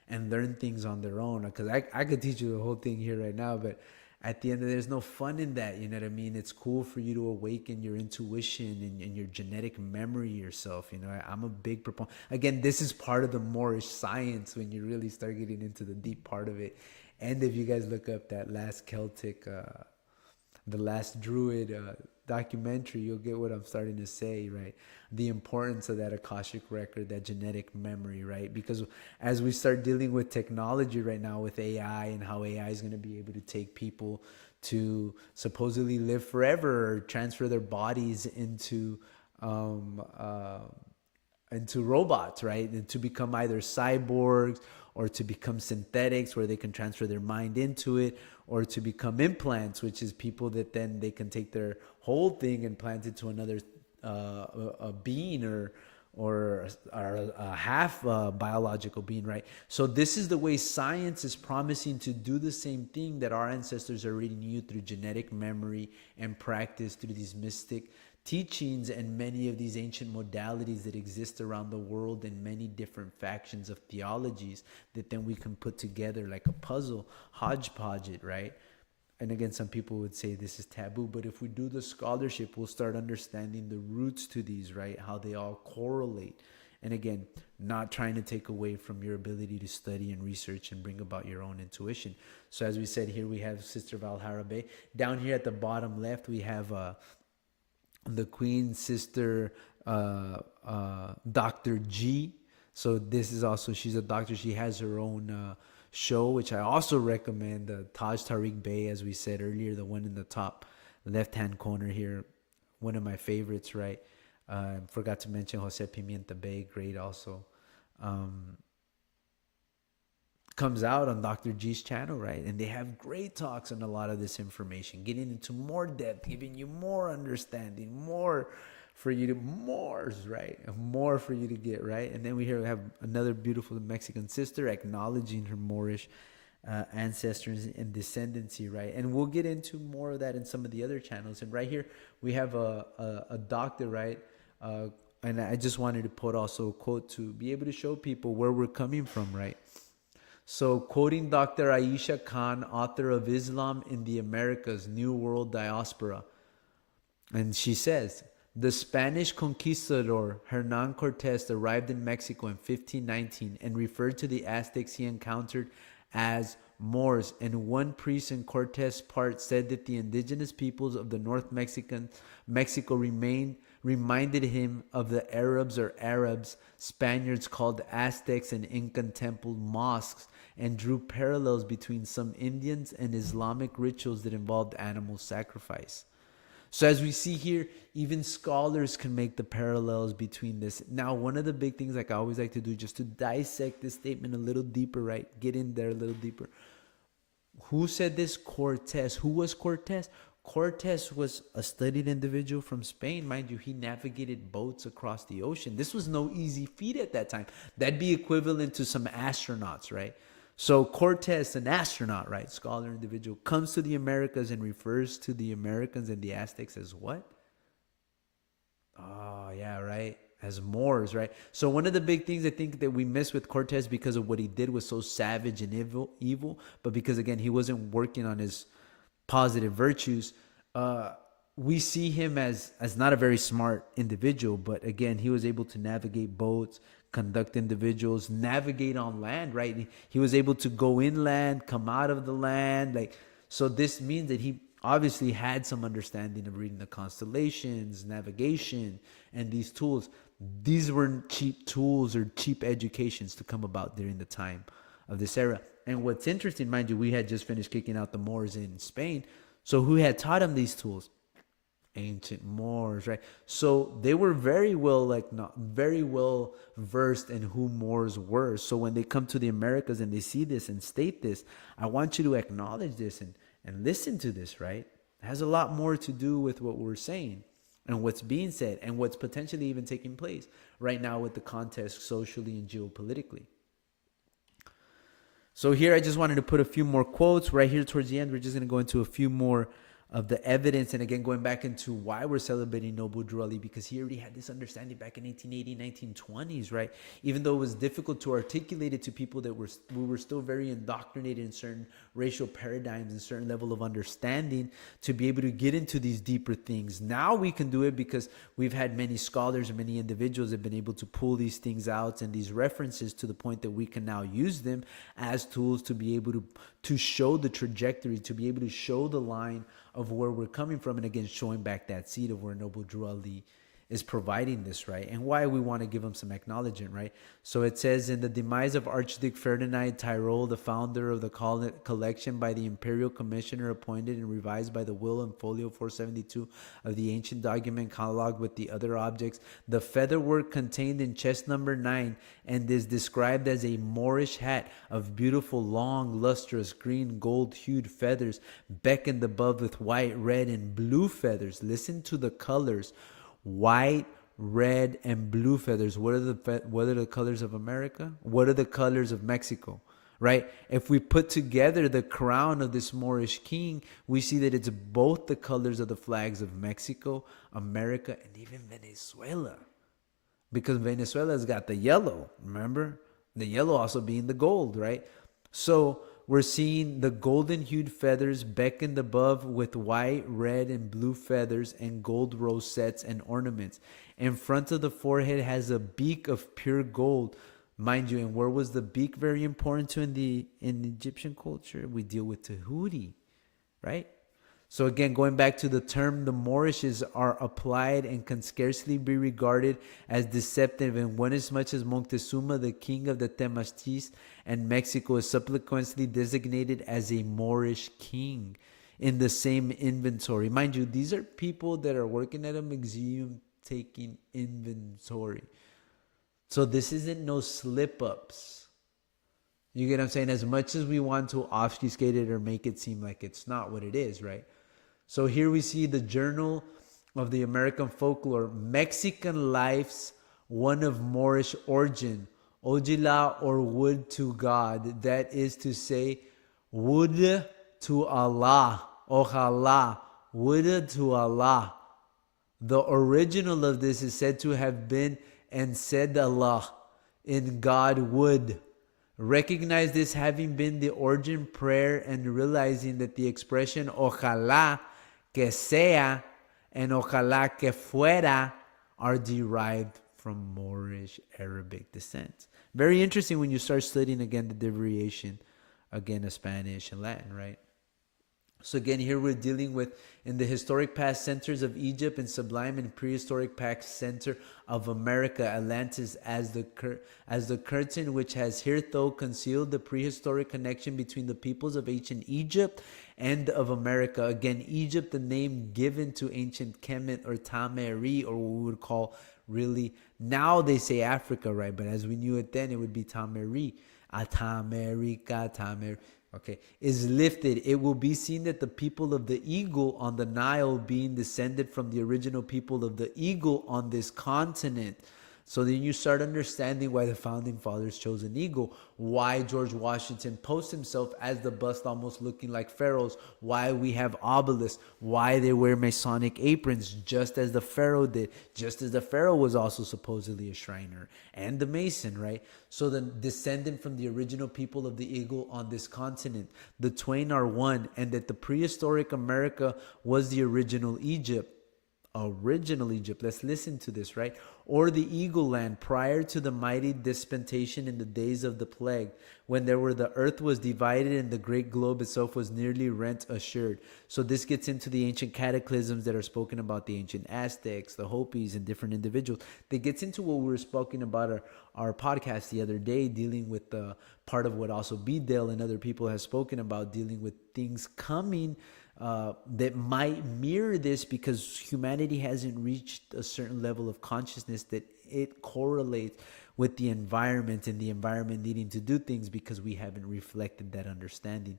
and learn things on their own, because I could teach you the whole thing here right now, but at the end of it, there's no fun in that, you know what I mean? It's cool for you to awaken your intuition and your genetic memory yourself, you know. I'm a big proponent. Again, this is part of the Moorish science when you really start getting into the deep part of it. And if you guys look up that last Celtic, the last Druid documentary, you'll get what I'm starting to say, right? The importance of that Akashic record, that genetic memory, right? Because as we start dealing with technology right now with AI and how AI is going to be able to take people to supposedly live forever or transfer their bodies into robots, right? And to become either cyborgs or to become synthetics where they can transfer their mind into it, or to become implants, which is people that then they can take their whole thing and plant it to another a being or a half biological being, right? So this is the way science is promising to do the same thing that our ancestors already knew through genetic memory and practice, through these mystic teachings and many of these ancient modalities that exist around the world in many different factions of theologies that then we can put together like a puzzle, hodgepodge it, right? And again, some people would say this is taboo, but if we do the scholarship, we'll start understanding the roots to these, right? How they all correlate. And again, not trying to take away from your ability to study and research and bring about your own intuition. So as we said, here we have Sister Valhara Bay. Down here at the bottom left, we have the Queen Sister Dr. G. So this is also, she's a doctor. She has her own show, which I also recommend, Taj Tariq Bey, as we said earlier, the one in the top left-hand corner here, one of my favorites, right? Forgot to mention Jose Pimienta Bey, great also. Comes out on Dr. G's channel, right? And they have great talks on a lot of this information, getting into more depth, giving you more understanding, more for you to, right? More for you to get, right? And then we have another beautiful Mexican sister acknowledging her Moorish ancestors and descendancy, right? And we'll get into more of that in some of the other channels. And right here, we have a doctor, right? And I just wanted to put also a quote to be able to show people where we're coming from, right? So quoting Dr. Aisha Khan, author of Islam in the Americas, New World Diaspora. And she says, the Spanish conquistador Hernan Cortés arrived in Mexico in 1519 and referred to the Aztecs he encountered as Moors, and one priest in Cortes' part said that the indigenous peoples of the North Mexico reminded him of the Arabs, Spaniards called Aztecs, and Incan temple mosques, and drew parallels between some Indians and Islamic rituals that involved animal sacrifice. So as we see here, even scholars can make the parallels between this. Now, one of the big things like I always like to do, just to dissect this statement a little deeper, right? Get in there a little deeper. Who said this? Cortes. Who was Cortes? Cortes was a studied individual from Spain. Mind you, he navigated boats across the ocean. This was no easy feat at that time. That'd be equivalent to some astronauts, right? So Cortes, an astronaut, right, scholar individual, comes to the Americas and refers to the Americans and the Aztecs as what? Oh, yeah, right. As Moors, right? So one of the big things I think that we miss with Cortes because of what he did was so savage and evil, but because, again, he wasn't working on his positive virtues, we see him as not a very smart individual, but again, he was able to navigate boats, conduct individuals, navigate on land, right? He was able to go inland, come out of the land, like, so this means that he obviously had some understanding of reading the constellations, navigation, and these tools. These weren't cheap tools or cheap educations to come about during the time of this era. And what's interesting, mind you, we had just finished kicking out the Moors in Spain. So who had taught him these tools? Ancient Moors, right? So they were very well versed in who Moors were. So when they come to the Americas and they see this and state this, I want you to acknowledge this and listen to this, right? It has a lot more to do with what we're saying and what's being said and what's potentially even taking place right now with the context socially and geopolitically. So here I just wanted to put a few more quotes right here towards the end. We're just going to go into a few more of the evidence, and again going back into why we're celebrating Noble Drew Ali, because he already had this understanding back in 1880, 1920s, right? Even though it was difficult to articulate it to people that we were still very indoctrinated in certain racial paradigms and certain level of understanding to be able to get into these deeper things. Now we can do it because we've had many scholars and many individuals that have been able to pull these things out and these references to the point that we can now use them as tools to be able to show the trajectory, to be able to show the line of where we're coming from, and again showing back that seed of where Noble Drew Ali is providing this, right? And why we want to give him some acknowledgement, right? So it says, in the demise of Archduke Ferdinand Tyrol, the founder of the collection by the Imperial Commissioner appointed and revised by the will in folio 472 of the ancient document catalogued with the other objects, the featherwork contained in chest number 9 and is described as a Moorish hat of beautiful, long, lustrous, green, gold-hued feathers, beckoned above with white, red, and blue feathers. Listen to the colors. White, red, and blue feathers. What are the colors of America? What are the colors of Mexico? Right? If we put together the crown of this Moorish king, we see that it's both the colors of the flags of Mexico, America, and even Venezuela. Because Venezuela's got the yellow, remember? The yellow also being the gold, right? So we're seeing the golden hued feathers beckoned above with white, red, and blue feathers and gold rosettes and ornaments. In front of the forehead has a beak of pure gold. Mind you, and where was the beak very important to in Egyptian culture? We deal with Tahuti, right? So again, going back to the term, the Moorishes are applied and can scarcely be regarded as deceptive, and one as much as Moctezuma, the king of the Temachtis, and Mexico is subsequently designated as a Moorish king in the same inventory. Mind you, these are people that are working at a museum taking inventory. So this isn't no slip-ups. You get what I'm saying? As much as we want to obfuscate it or make it seem like it's not what it is, right? So here we see the Journal of the American Folklore, Mexican Lives, one of Moorish origin, Ojila, or would to God. That is to say, would to Allah, Ojalá, would to Allah. The original of this is said to have been, and said Allah, in God would. Recognize this having been the origin prayer and realizing that the expression Ojalá que sea and Ojalá que fuera are derived from Moorish Arabic descent. Very interesting when you start studying again the derivation again, a Spanish and Latin, right? So again, here we're dealing with in the historic past centers of Egypt and sublime and prehistoric past center of America, Atlantis as the curtain which has hitherto concealed the prehistoric connection between the peoples of ancient Egypt and of America. Again, Egypt, the name given to ancient Kemet or Tameri, or what we would call really now they say Africa, right? But as we knew it then, it would be Tameri, Tamerica, Tamer. Okay, is lifted. It will be seen that the people of the eagle on the Nile being descended from the original people of the eagle on this continent. So then you start understanding why the founding fathers chose an eagle, why George Washington posed himself as the bust almost looking like pharaohs, why we have obelisks, why they wear Masonic aprons just as the pharaoh did, just as the pharaoh was also supposedly a Shriner and the Mason, right? So the descendant from the original people of the eagle on this continent, the twain are one, and that the prehistoric America was the original Egypt. Let's listen to this, right? Or the eagle land prior to the mighty dispensation in the days of the plague, when there were the earth was divided and the great globe itself was nearly rent assured. So this gets into the ancient cataclysms that are spoken about, the ancient Aztecs, the Hopis, and different individuals. That gets into what we were speaking about our podcast the other day, dealing with the part of what also Bedale and other people have spoken about, dealing with things coming that might mirror this, because humanity hasn't reached a certain level of consciousness that it correlates with the environment and the environment needing to do things, because we haven't reflected that understanding.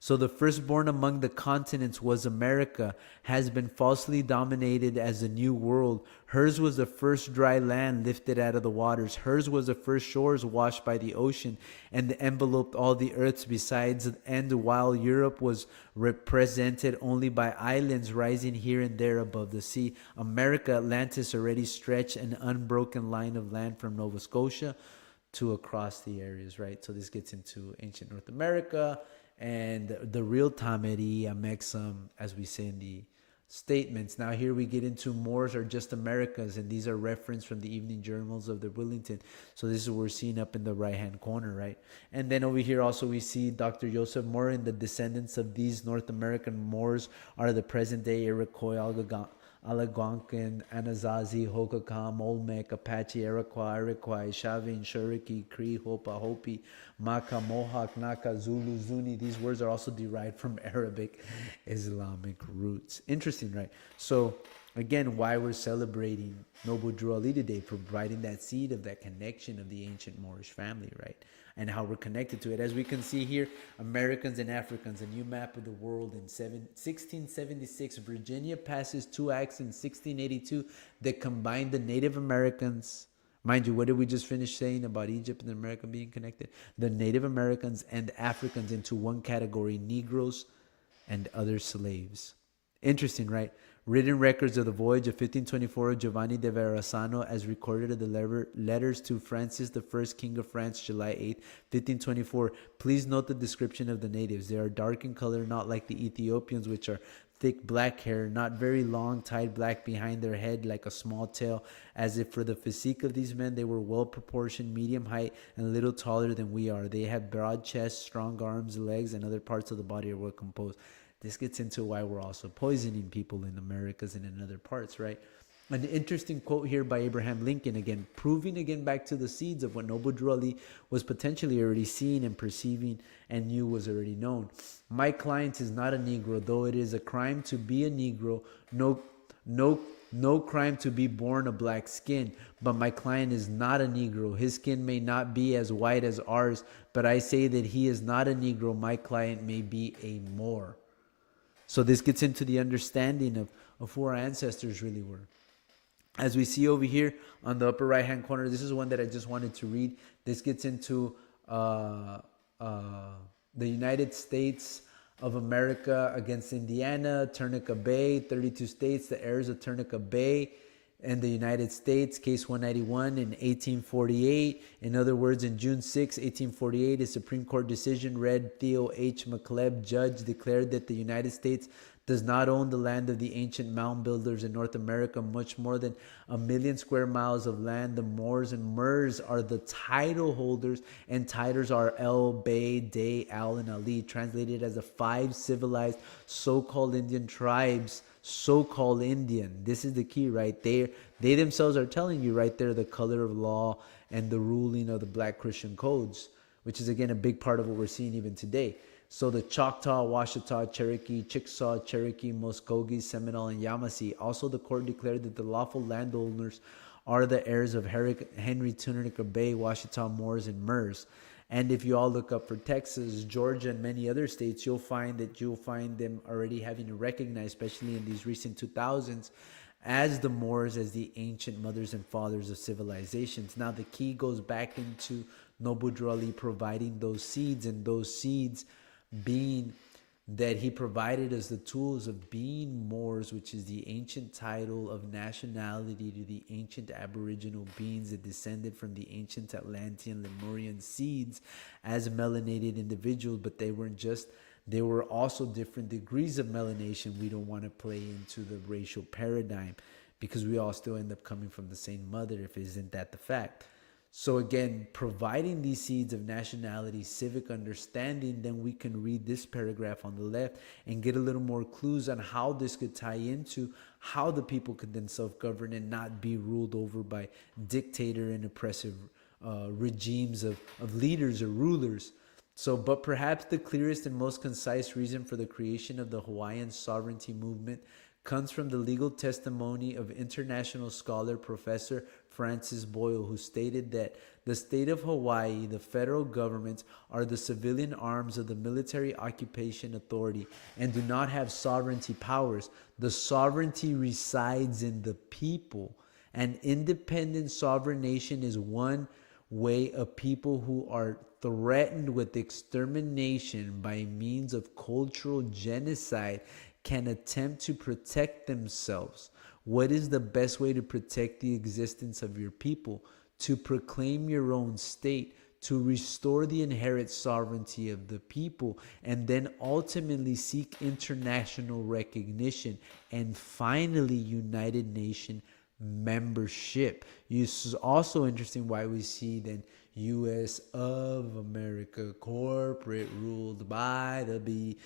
So the firstborn among the continents was America, has been falsely dominated as a new world. Hers was the first dry land lifted out of the waters. Hers was the first shores washed by the ocean and enveloped all the earths besides. And while Europe was represented only by islands rising here and there above the sea, America, Atlantis, already stretched an unbroken line of land from Nova Scotia to across the areas, right? So this gets into ancient North America and the real Tameri, Amexum, as we say in the statements. Now here we get into Moors are just Americas, and these are referenced from the evening journals of the Willington. So this is what we're seeing up in the right-hand corner, right? And then over here also we see Dr. Joseph Moore, and the descendants of these North American Moors are the present-day Iroquois, Algonquin, Anasazi, Hohokam, Olmec, Apache, Iroquois, Chavin, Cherokee, Cree, Hopa, Hopi, Maka, Mohawk, Naka, Zulu, Zuni. These words are also derived from Arabic Islamic roots. Interesting, right? So again, why we're celebrating Noble Drew Ali today, providing that seed of that connection of the ancient Moorish family, right? And how we're connected to it. As we can see here, Americans and Africans, a new map of the world in 1676. Virginia passes two acts in 1682 that combine the Native Americans. Mind you, what did we just finish saying about Egypt and America being connected? The Native Americans and Africans into one category, Negroes and other slaves. Interesting, right? Written records of the voyage of 1524 of Giovanni de Verrazzano, as recorded in the letters to Francis I, King of France, July 8, 1524. Please note the description of the natives. They are dark in color, not like the Ethiopians, which are thick black hair, not very long, tied black behind their head like a small tail, as if for the physique of these men they were well proportioned, medium height, and a little taller than we are. They have broad chests, strong arms, legs, and other parts of the body are well composed. This gets into why we're also poisoning people in Americas and in other parts, right? An interesting quote here by Abraham Lincoln, again, proving again back to the seeds of what Noble Drew Ali was potentially already seeing and perceiving and knew was already known. My client is not a Negro, though it is a crime to be a Negro. No crime to be born of black skin, but my client is not a Negro. His skin may not be as white as ours, but I say that he is not a Negro. My client may be a Moor. So this gets into the understanding of who our ancestors really were. As we see over here on the upper right-hand corner, this is one that I just wanted to read. This gets into the United States of America against Indiana, Tunica Bay, 32 states, the heirs of Tunica Bay, and the United States, case 191 in 1848. In other words, in June 6, 1848, a Supreme Court decision read Theo H. McCleb, judge, declared that the United States does not own the land of the ancient mound builders in North America, much more than 1,000,000 square miles of land. The Moors and Mers are the title holders, and titles are El, Bay, Day, Al, and Ali, translated as the 5 civilized so-called Indian tribes. So-called Indian. This is the key right there. They themselves are telling you right there the color of law and the ruling of the Black Christian codes, which is again a big part of what we're seeing even today. So the Choctaw, Washita, Cherokee, Chickasaw, Cherokee, Muskogee, Seminole, and Yamasee. Also, the court declared that the lawful landowners are the heirs of Henry Tunica Bay, Washita, Moors, and Mers. And if you all look up for Texas, Georgia, and many other states, you'll find them already having to recognize, especially in these recent 2000s, as the Moors, as the ancient mothers and fathers of civilizations. Now, the key goes back into Noble Drew Ali providing those seeds, and those seeds being that he provided us the tools of being Moors, which is the ancient title of nationality to the ancient aboriginal beings that descended from the ancient Atlantean Lemurian seeds as melanated individuals. But they were also different degrees of melanation. We don't want to play into the racial paradigm because we all still end up coming from the same mother, if isn't that the fact. So again, providing these seeds of nationality, civic understanding, then we can read this paragraph on the left and get a little more clues on how this could tie into how the people could then self-govern and not be ruled over by dictator and oppressive regimes of leaders or rulers. So, but perhaps the clearest and most concise reason for the creation of the Hawaiian sovereignty movement comes from the legal testimony of international scholar Professor Francis Boyle, who stated that the state of Hawaii, the federal governments, are the civilian arms of the military occupation authority and do not have sovereignty powers. The sovereignty resides in the people. An independent sovereign nation is one way a people who are threatened with extermination by means of cultural genocide can attempt to protect themselves. What is the best way to protect the existence of your people? To proclaim your own state, to restore the inherent sovereignty of the people, and then ultimately seek international recognition, and finally United Nations membership. It's also interesting why we see then U.S. of America, corporate ruled by the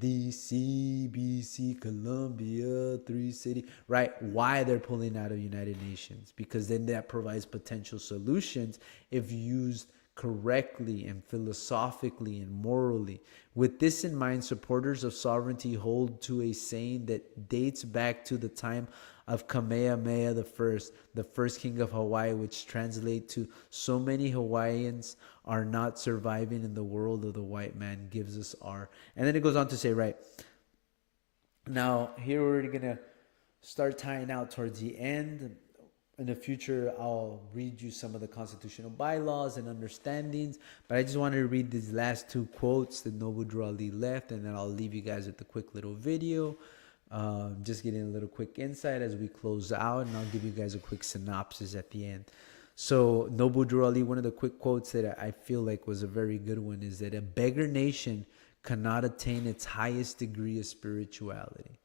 D.C., B.C., Columbia, 3 city, right? Why they're pulling out of United Nations? Because then that provides potential solutions if used correctly and philosophically and morally. With this in mind, supporters of sovereignty hold to a saying that dates back to the time of Kamehameha the first king of Hawaii, which translate to so many Hawaiians are not surviving in the world of the white man gives us our. And then it goes on to say, right, now here we're going to start tying out towards the end. In the future, I'll read you some of the constitutional bylaws and understandings, but I just wanted to read these last 2 quotes that Noble Drew Ali left, and then I'll leave you guys with a quick little video. Just getting a little quick insight as we close out, and I'll give you guys a quick synopsis at the end. So Noble Drew Ali, one of the quick quotes that I feel like was a very good one is that a beggar nation cannot attain its highest degree of spirituality.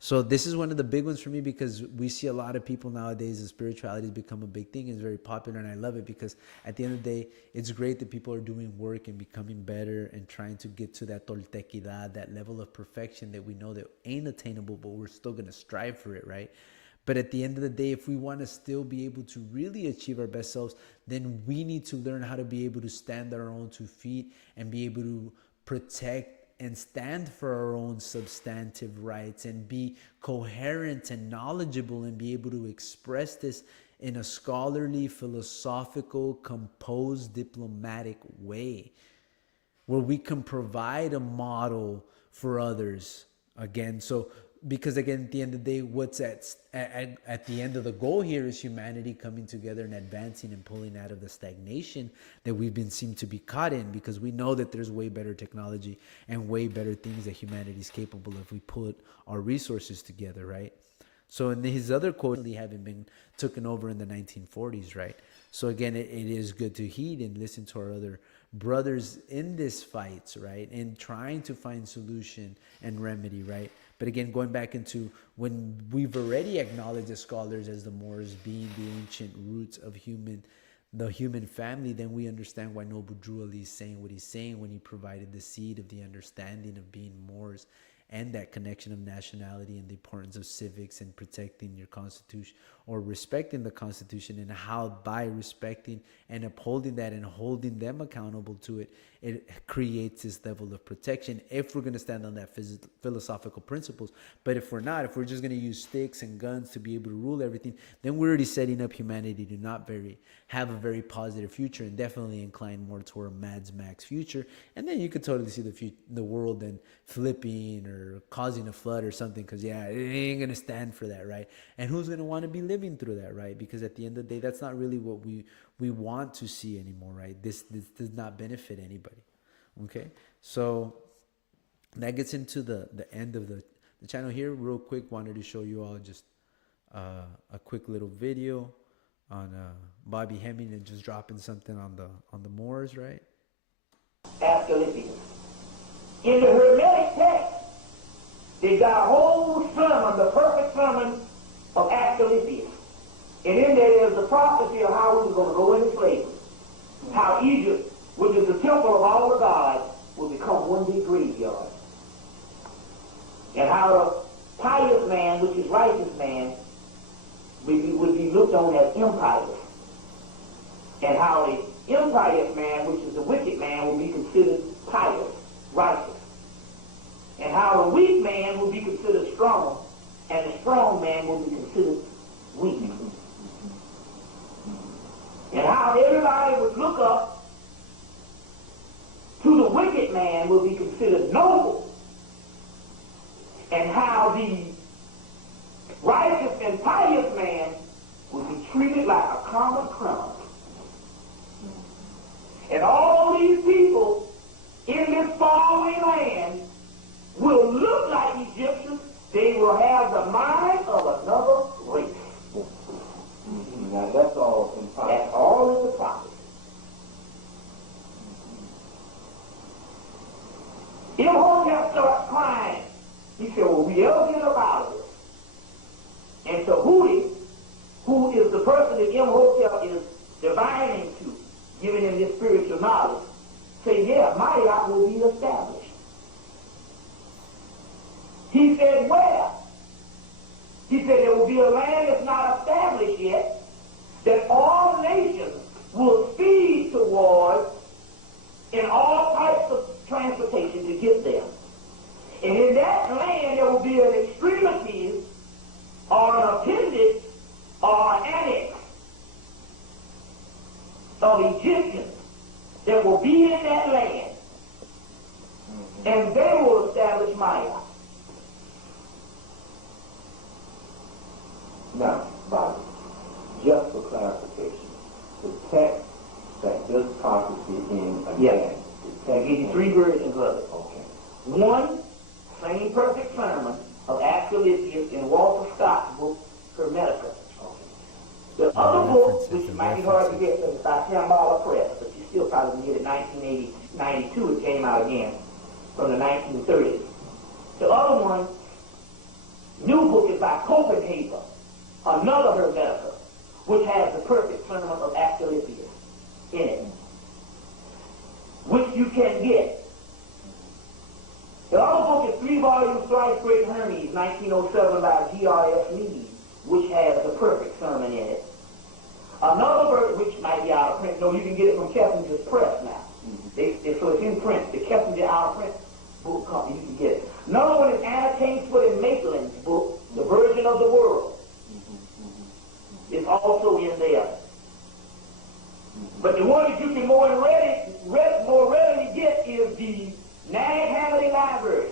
So this is one of the big ones for me because we see a lot of people nowadays that spirituality has become a big thing. It's very popular, and I love it because at the end of the day, it's great that people are doing work and becoming better and trying to get to that toltequidad, that level of perfection that we know that ain't attainable, but we're still going to strive for it, right? But at the end of the day, if we want to still be able to really achieve our best selves, then we need to learn how to be able to stand on our own 2 feet and be able to protect and stand for our own substantive rights and be coherent and knowledgeable and be able to express this in a scholarly, philosophical, composed, diplomatic way where we can provide a model for others. Again, so because again, at the end of the day, what's at the end of the goal here is humanity coming together and advancing and pulling out of the stagnation that we've been seem to be caught in, because we know that there's way better technology and way better things that humanity is capable of if we put our resources together, right? So in his other quote, having been taken over in the 1940s, right? So again, it is good to heed and listen to our other brothers in this fight, right? And trying to find solution and remedy, right? But again, going back into when we've already acknowledged the scholars as the Moors being the ancient roots of the human family, then we understand why Noble Drew Ali is saying what he's saying when he provided the seed of the understanding of being Moors and that connection of nationality and the importance of civics and protecting your constitution or respecting the Constitution, and how by respecting and upholding that and holding them accountable to it, it creates this level of protection if we're going to stand on that philosophical principles. But if we're not, if we're just going to use sticks and guns to be able to rule everything, then we're already setting up humanity to not have a very positive future, and definitely incline more toward a Mad Max future. And then you could totally see the world then flipping or causing a flood or something, because it ain't going to stand for that, right? And who's going to want to be living through that, right? Because at the end of the day, that's not really what we want to see anymore, right? This does not benefit anybody. Okay, so that gets into the end of the channel here. Real quick, wanted to show you all just a quick little video on Bobby Hemming and just dropping something on the Moors, right? Asclepius. In the Hermetic text, they got a whole sermon, the perfect sermon of Asclepius. And in there is the prophecy of how we were going to go into slavery. How Egypt, which is the temple of all the gods, will become one big graveyard. And how the pious man, which is righteous man, would be looked on as impious. And how the impious man, which is the wicked man, will be considered pious, righteous. And how the weak man will be considered strong, and the strong man will be considered weak. And how everybody would look up to the wicked man will be considered noble. And how the righteous and pious man will be treated like a common criminal. And all these people in this faraway land will look like Egyptians. They will have the mind of another race. Now that's all in prophecy. That's all in the prophecy. Imhotep starts crying. He said, well, we ever get about this? And so Hootie, who is the person that Imhotep is divining to, giving him this spiritual knowledge, say, yeah, Mayan will be established. He said, where? He said, there will be a land that's not established yet, that all nations will speed towards in all types of transportation to get there. And in that land, there will be an extremity or an appendix or an annex of Egyptians that will be in that land. And they will establish Maya. Now, Bobby, just for clarification, the text that this prophecy in again. Yes. I give you three versions of it. Okay. One, same perfect sermon of Asclepius in Walter Scott's book, Hermetica. Okay. The other book, which might be hard to get, is by Shambhala Press, but you still probably can get it 1992. It came out again from the 1930s. The other one, new book, is by Copenhagen, another Hermetica, which has the perfect sermon of Asclepius in it, which you can get. The other book is 3 volumes, Thrice Great Hermes, 1907 by G.R.S. Mead, which has the perfect sermon in it. Another version, which might be out of print, no, you can get it from Kessinger's Press now. So it's in print. The Kessinger out of print book company, you can get it. Another one is Anna Kingsford and Maitland's book, The Virgin of the World. It's also in there. But the one that you can more readily get is the Nag Hammadi Library,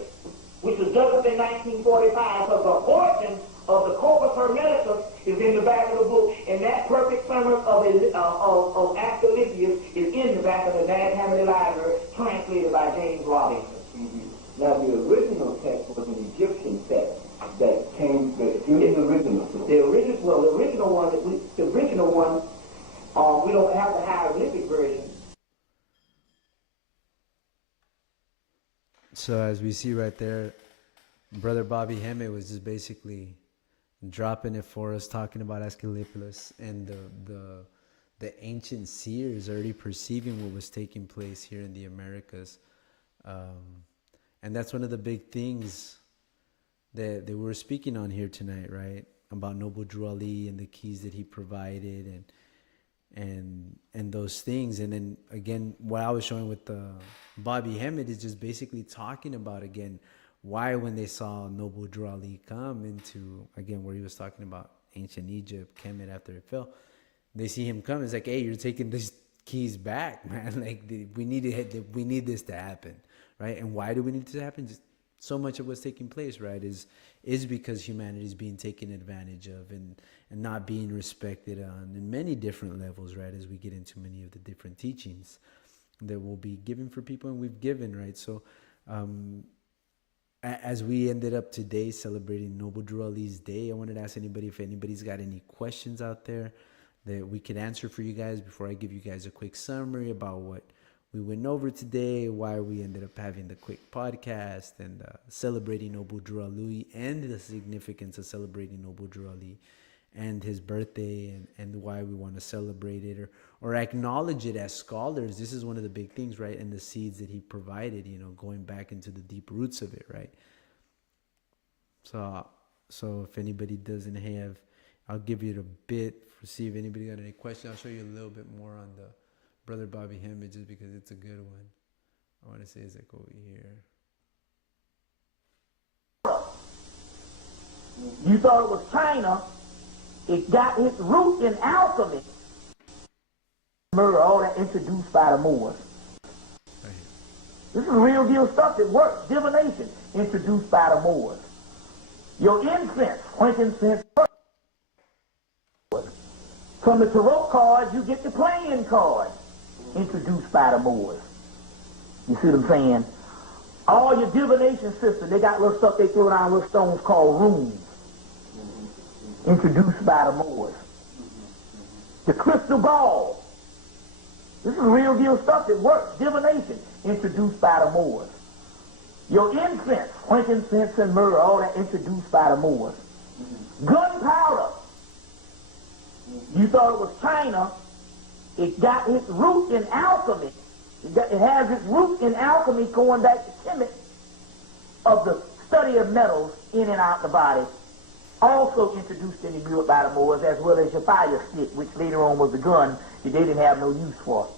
which was dug up in 1945, because the origin of the Corpus Hermeticus is in the back of the book, and that perfect sermon of Asclepius is in the back of the Nag Hammadi Library, translated by James Robinson. Mm-hmm. Now, the original text was an Egyptian text that came, the original one, we don't have the hieroglyphic version. So as we see right there, Brother Bobby Hemmett was just basically dropping it for us, talking about Asclepius and the ancient seers already perceiving what was taking place here in the Americas. And that's one of the big things that we're speaking on here tonight, right? About Noble Drew Ali and the keys that he provided and those things. And then again, what I was showing with Bobby Hemmett is just basically talking about, again, why when they saw Noble Drew Ali come into, again, where he was talking about ancient Egypt, Kemet after it fell, they see him come. It's like, hey, you're taking these keys back, man. Like we need this to happen, right? And why do we need this to happen? Just so much of what's taking place, right, is because humanity is being taken advantage of and not being respected on in many different levels, right? As we get into many of the different teachings that will be given for people and we've given, right? So, as we ended up today celebrating Noble Drew Ali's Day, I wanted to ask anybody if anybody's got any questions out there that we could answer for you guys before I give you guys a quick summary about what we went over today, why we ended up having the quick podcast and celebrating Noble Drew Ali and the significance of celebrating Noble Drew Ali and his birthday and why we want to celebrate it or acknowledge it as scholars. This is one of the big things, right? And the seeds that he provided, going back into the deep roots of it, right? So if anybody doesn't have, I'll give you it a bit for see if anybody got any questions. I'll show you a little bit more on the Brother Bobby Hemmett just because it's a good one. I want to say it's like over here. You thought it was China. It got its root in alchemy. Murder, all that introduced by the Moors. Right. This is real deal stuff that works. Divination, introduced by the Moors. Your incense, frankincense. From the tarot cards, you get the playing cards, introduced by the Moors. You see what I'm saying? All your divination systems, they got little stuff they throw down, little stones called runes, introduced by the Moors. The crystal ball. This is real deal stuff that works. Divination, introduced by the Moors. Your incense, frankincense and myrrh, all that introduced by the Moors. Gunpowder. You thought it was China. It got its root in alchemy. It has its root in alchemy going back to Kemet of the study of metals in and out the body. Also introduced into Europe by the Moors, as well as your fire stick, which later on was the gun that they didn't have no use for.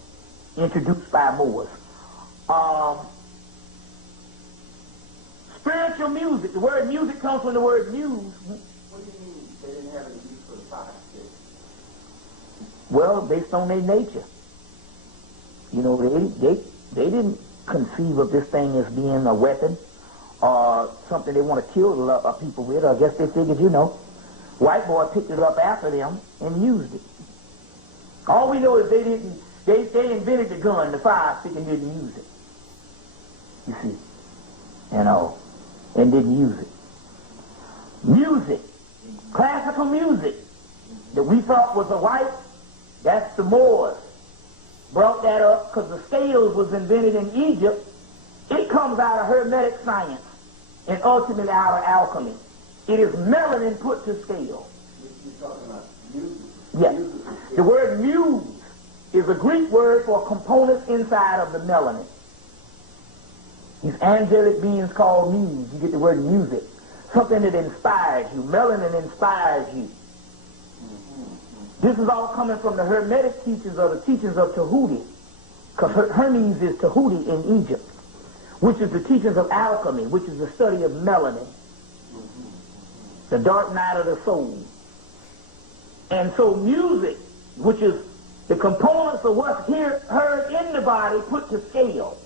Introduced by Moors. Spiritual music. The word music comes from the word muse. What do you mean they didn't have any use for the fire stick? Well, based on their nature. They didn't conceive of this thing as being a weapon or something they want to kill people with. I guess they figured, white boy picked it up after them and used it. All we know is they invented the gun, the fire stick, and didn't use it. You see, and didn't use it. Music, classical music that we thought was a white, that's the Moors. Brought that up because the scales was invented in Egypt. It comes out of Hermetic science and ultimately out of alchemy. It is melanin put to scale. You're talking about music. Yes. Music. The word muse is a Greek word for components inside of the melanin. These angelic beings called muse. You get the word music. Something that inspires you. Melanin inspires you. This is all coming from the Hermetic teachings or the teachings of Tahuti. Because Hermes is Tahuti in Egypt, which is the teachings of alchemy, which is the study of melanin, the dark night of the soul. And so music, which is the components of what's heard in the body put to scale,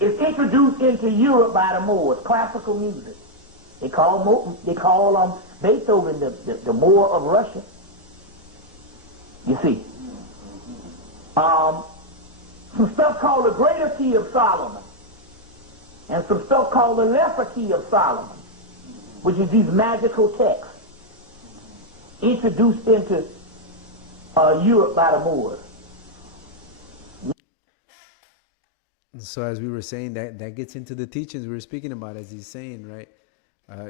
is introduced into Europe by the Moors, classical music. They call Beethoven the Moor of Russia. You see. Some stuff called the Greater Key of Solomon. And some stuff called the Lesser Key of Solomon, which is these magical texts introduced into Europe by the Moors. So as we were saying, that gets into the teachings we were speaking about, as he's saying, right?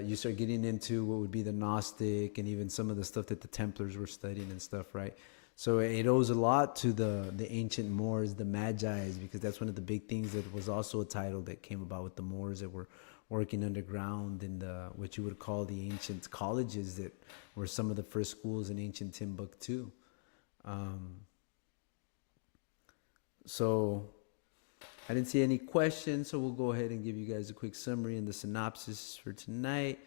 You start getting into what would be the Gnostic and even some of the stuff that the Templars were studying and stuff, right? So it owes a lot to the ancient Moors, the Magi's, because that's one of the big things that was also a title that came about with the Moors that were working underground in the what you would call the ancient colleges that were some of the first schools in ancient Timbuktu. Um, so I didn't see any questions, so we'll go ahead and give you guys a quick summary and the synopsis for tonight.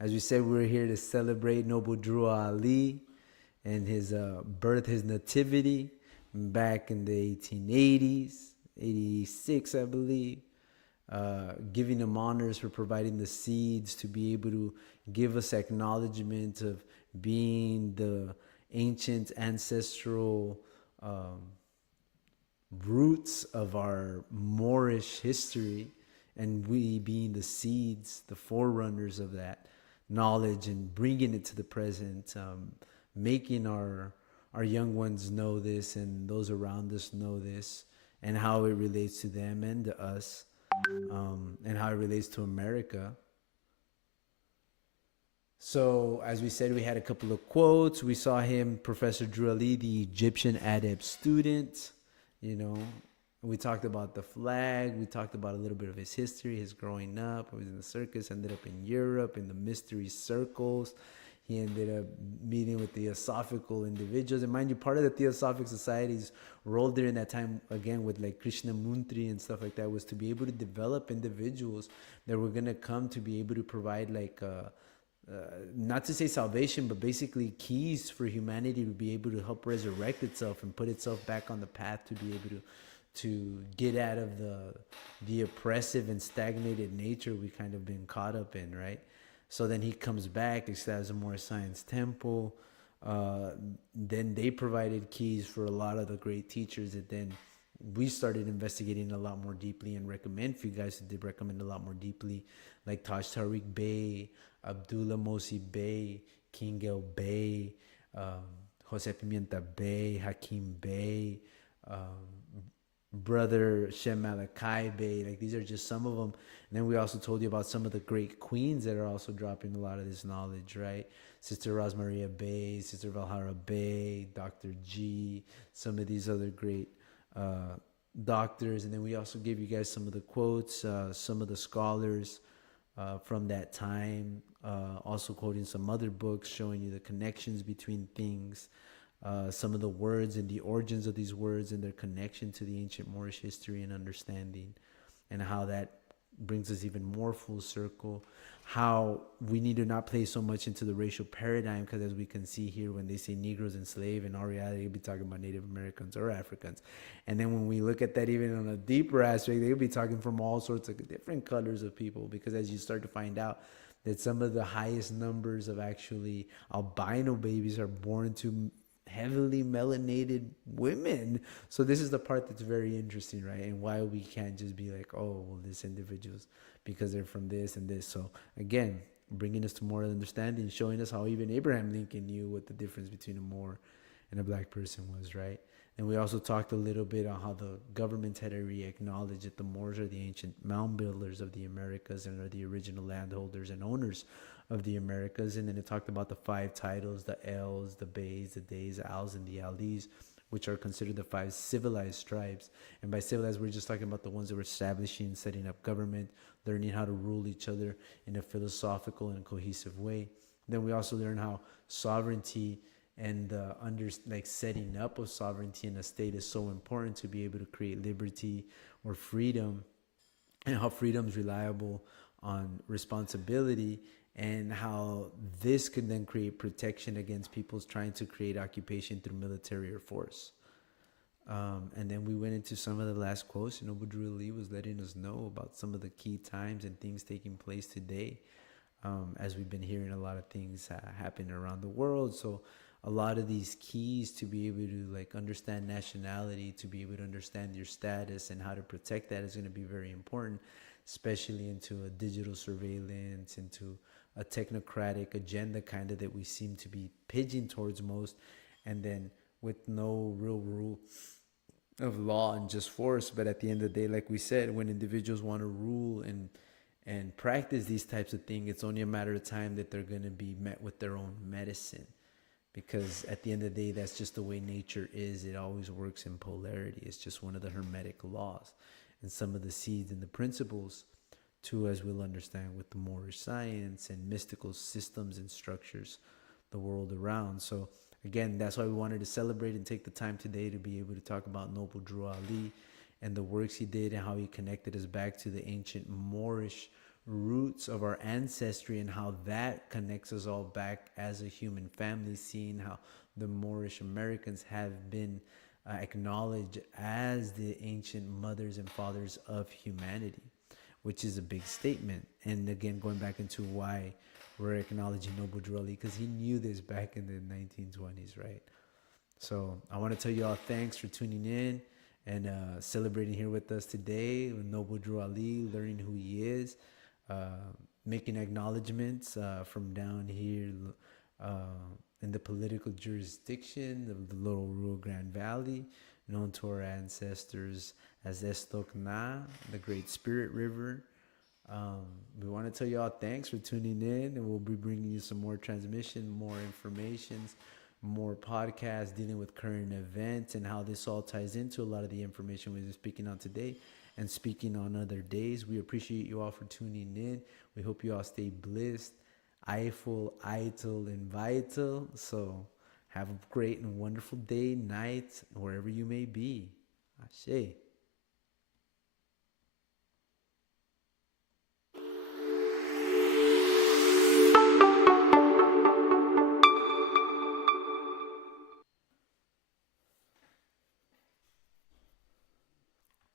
As we said, we're here to celebrate Noble Drew Ali and his birth, his nativity back in the 1880s, 86, I believe. Giving him honors for providing the seeds to be able to give us acknowledgement of being the ancient ancestral roots of our Moorish history, and we being the seeds, the forerunners of that knowledge, and bringing it to the present, making our young ones know this, and those around us know this, and how it relates to them and to us, and how it relates to America. So, as we said, we had a couple of quotes. We saw him, Professor Drew Ali, the Egyptian adept student. You know, we talked about the flag. We talked about a little bit of his history, his growing up. He was in the circus, ended up in Europe in the mystery circles. He ended up meeting with theosophical individuals. And mind you, part of the Theosophic Society's role during that time, again, with like Krishnamurti and stuff like that, was to be able to develop individuals that were going to come to be able to provide like not to say salvation, but basically keys for humanity to be able to help resurrect itself and put itself back on the path to be able to get out of the oppressive and stagnated nature we kind of been caught up in, right? So then he comes back, establishes a more science temple. Then they provided keys for a lot of the great teachers that then we started investigating a lot more deeply and recommend for you guys to recommend a lot more deeply, like Taj Tariq Bey, Abdullah Mosi Bey, King El Bey, Jose Pimienta Bey, Hakim Bey, Brother Shem Malachi Bey. Like, these are just some of them. And then we also told you about some of the great queens that are also dropping a lot of this knowledge, right? Sister Rosmaria Bey, Sister Valhara Bey, Dr. G, some of these other great doctors. And then we also gave you guys some of the quotes, some of the scholars from that time, also quoting some other books, showing you the connections between things, some of the words and the origins of these words and their connection to the ancient Moorish history and understanding, and how that brings us even more full circle, how we need to not play so much into the racial paradigm, because as we can see here, when they say Negroes enslaved, in our reality they'll be talking about Native Americans or Africans. And then when we look at that even on a deeper aspect, they'll be talking from all sorts of different colors of people, because as you start to find out that some of the highest numbers of actually albino babies are born to heavily melanated women. So this is the part that's very interesting, right? And why we can't just be like, oh, well, this individuals because they're from this and this. So again, bringing us to more understanding, showing us how even Abraham Lincoln knew what the difference between a Moor and a black person was, right? And we also talked a little bit on how the government had already acknowledged that the Moors are the ancient mound builders of the Americas and are the original landholders and owners of the Americas. And then it talked about the 5 titles, the Els, the Beys, the Days, the Als, and the Alis, which are considered the 5 civilized tribes. And by civilized, we're just talking about the ones that were establishing, setting up government, learning how to rule each other in a philosophical and cohesive way. Then we also learn how sovereignty and setting up of sovereignty in a state is so important to be able to create liberty or freedom, and how freedom is reliable on responsibility, and how this can then create protection against people's trying to create occupation through military or force. And then we went into some of the last quotes. You know, Budru Ali was letting us know about some of the key times and things taking place today, as we've been hearing a lot of things happen around the world. So a lot of these keys to be able to understand nationality, to be able to understand your status and how to protect that is going to be very important, especially into a digital surveillance, into a technocratic agenda kind of that we seem to be pigeon towards most, and then with no real rule of law and just force. But at the end of the day, like we said, when individuals want to rule and practice these types of things, it's only a matter of time that they're going to be met with their own medicine. Because at the end of the day, that's just the way nature is. It always works in polarity. It's just one of the hermetic laws. And some of the seeds and the principles, too, as we'll understand with the Moorish science and mystical systems and structures, the world around. So, again, that's why we wanted to celebrate and take the time today to be able to talk about Noble Drew Ali and the works he did and how he connected us back to the ancient Moorish roots of our ancestry and how that connects us all back as a human family, seeing how the Moorish Americans have been acknowledged as the ancient mothers and fathers of humanity, which is a big statement. And again, going back into why we're acknowledging Noble Drew Ali, because he knew this back in the 1920s, right? So I want to tell you all thanks for tuning in and celebrating here with us today with Noble Drew Ali, learning who he is, making acknowledgments from down here in the political jurisdiction of the Little Rio Grande Valley, known to our ancestors as Estokna, the Great Spirit River. We want to tell you all thanks for tuning in, and we'll be bringing you some more transmission, more informations, more podcasts dealing with current events and how this all ties into a lot of the information we've been speaking on today and speaking on other days. We appreciate you all for tuning in. We hope you all stay blessed, eyeful, ital, and vital. So have a great and wonderful day, night, wherever you may be. Ashe.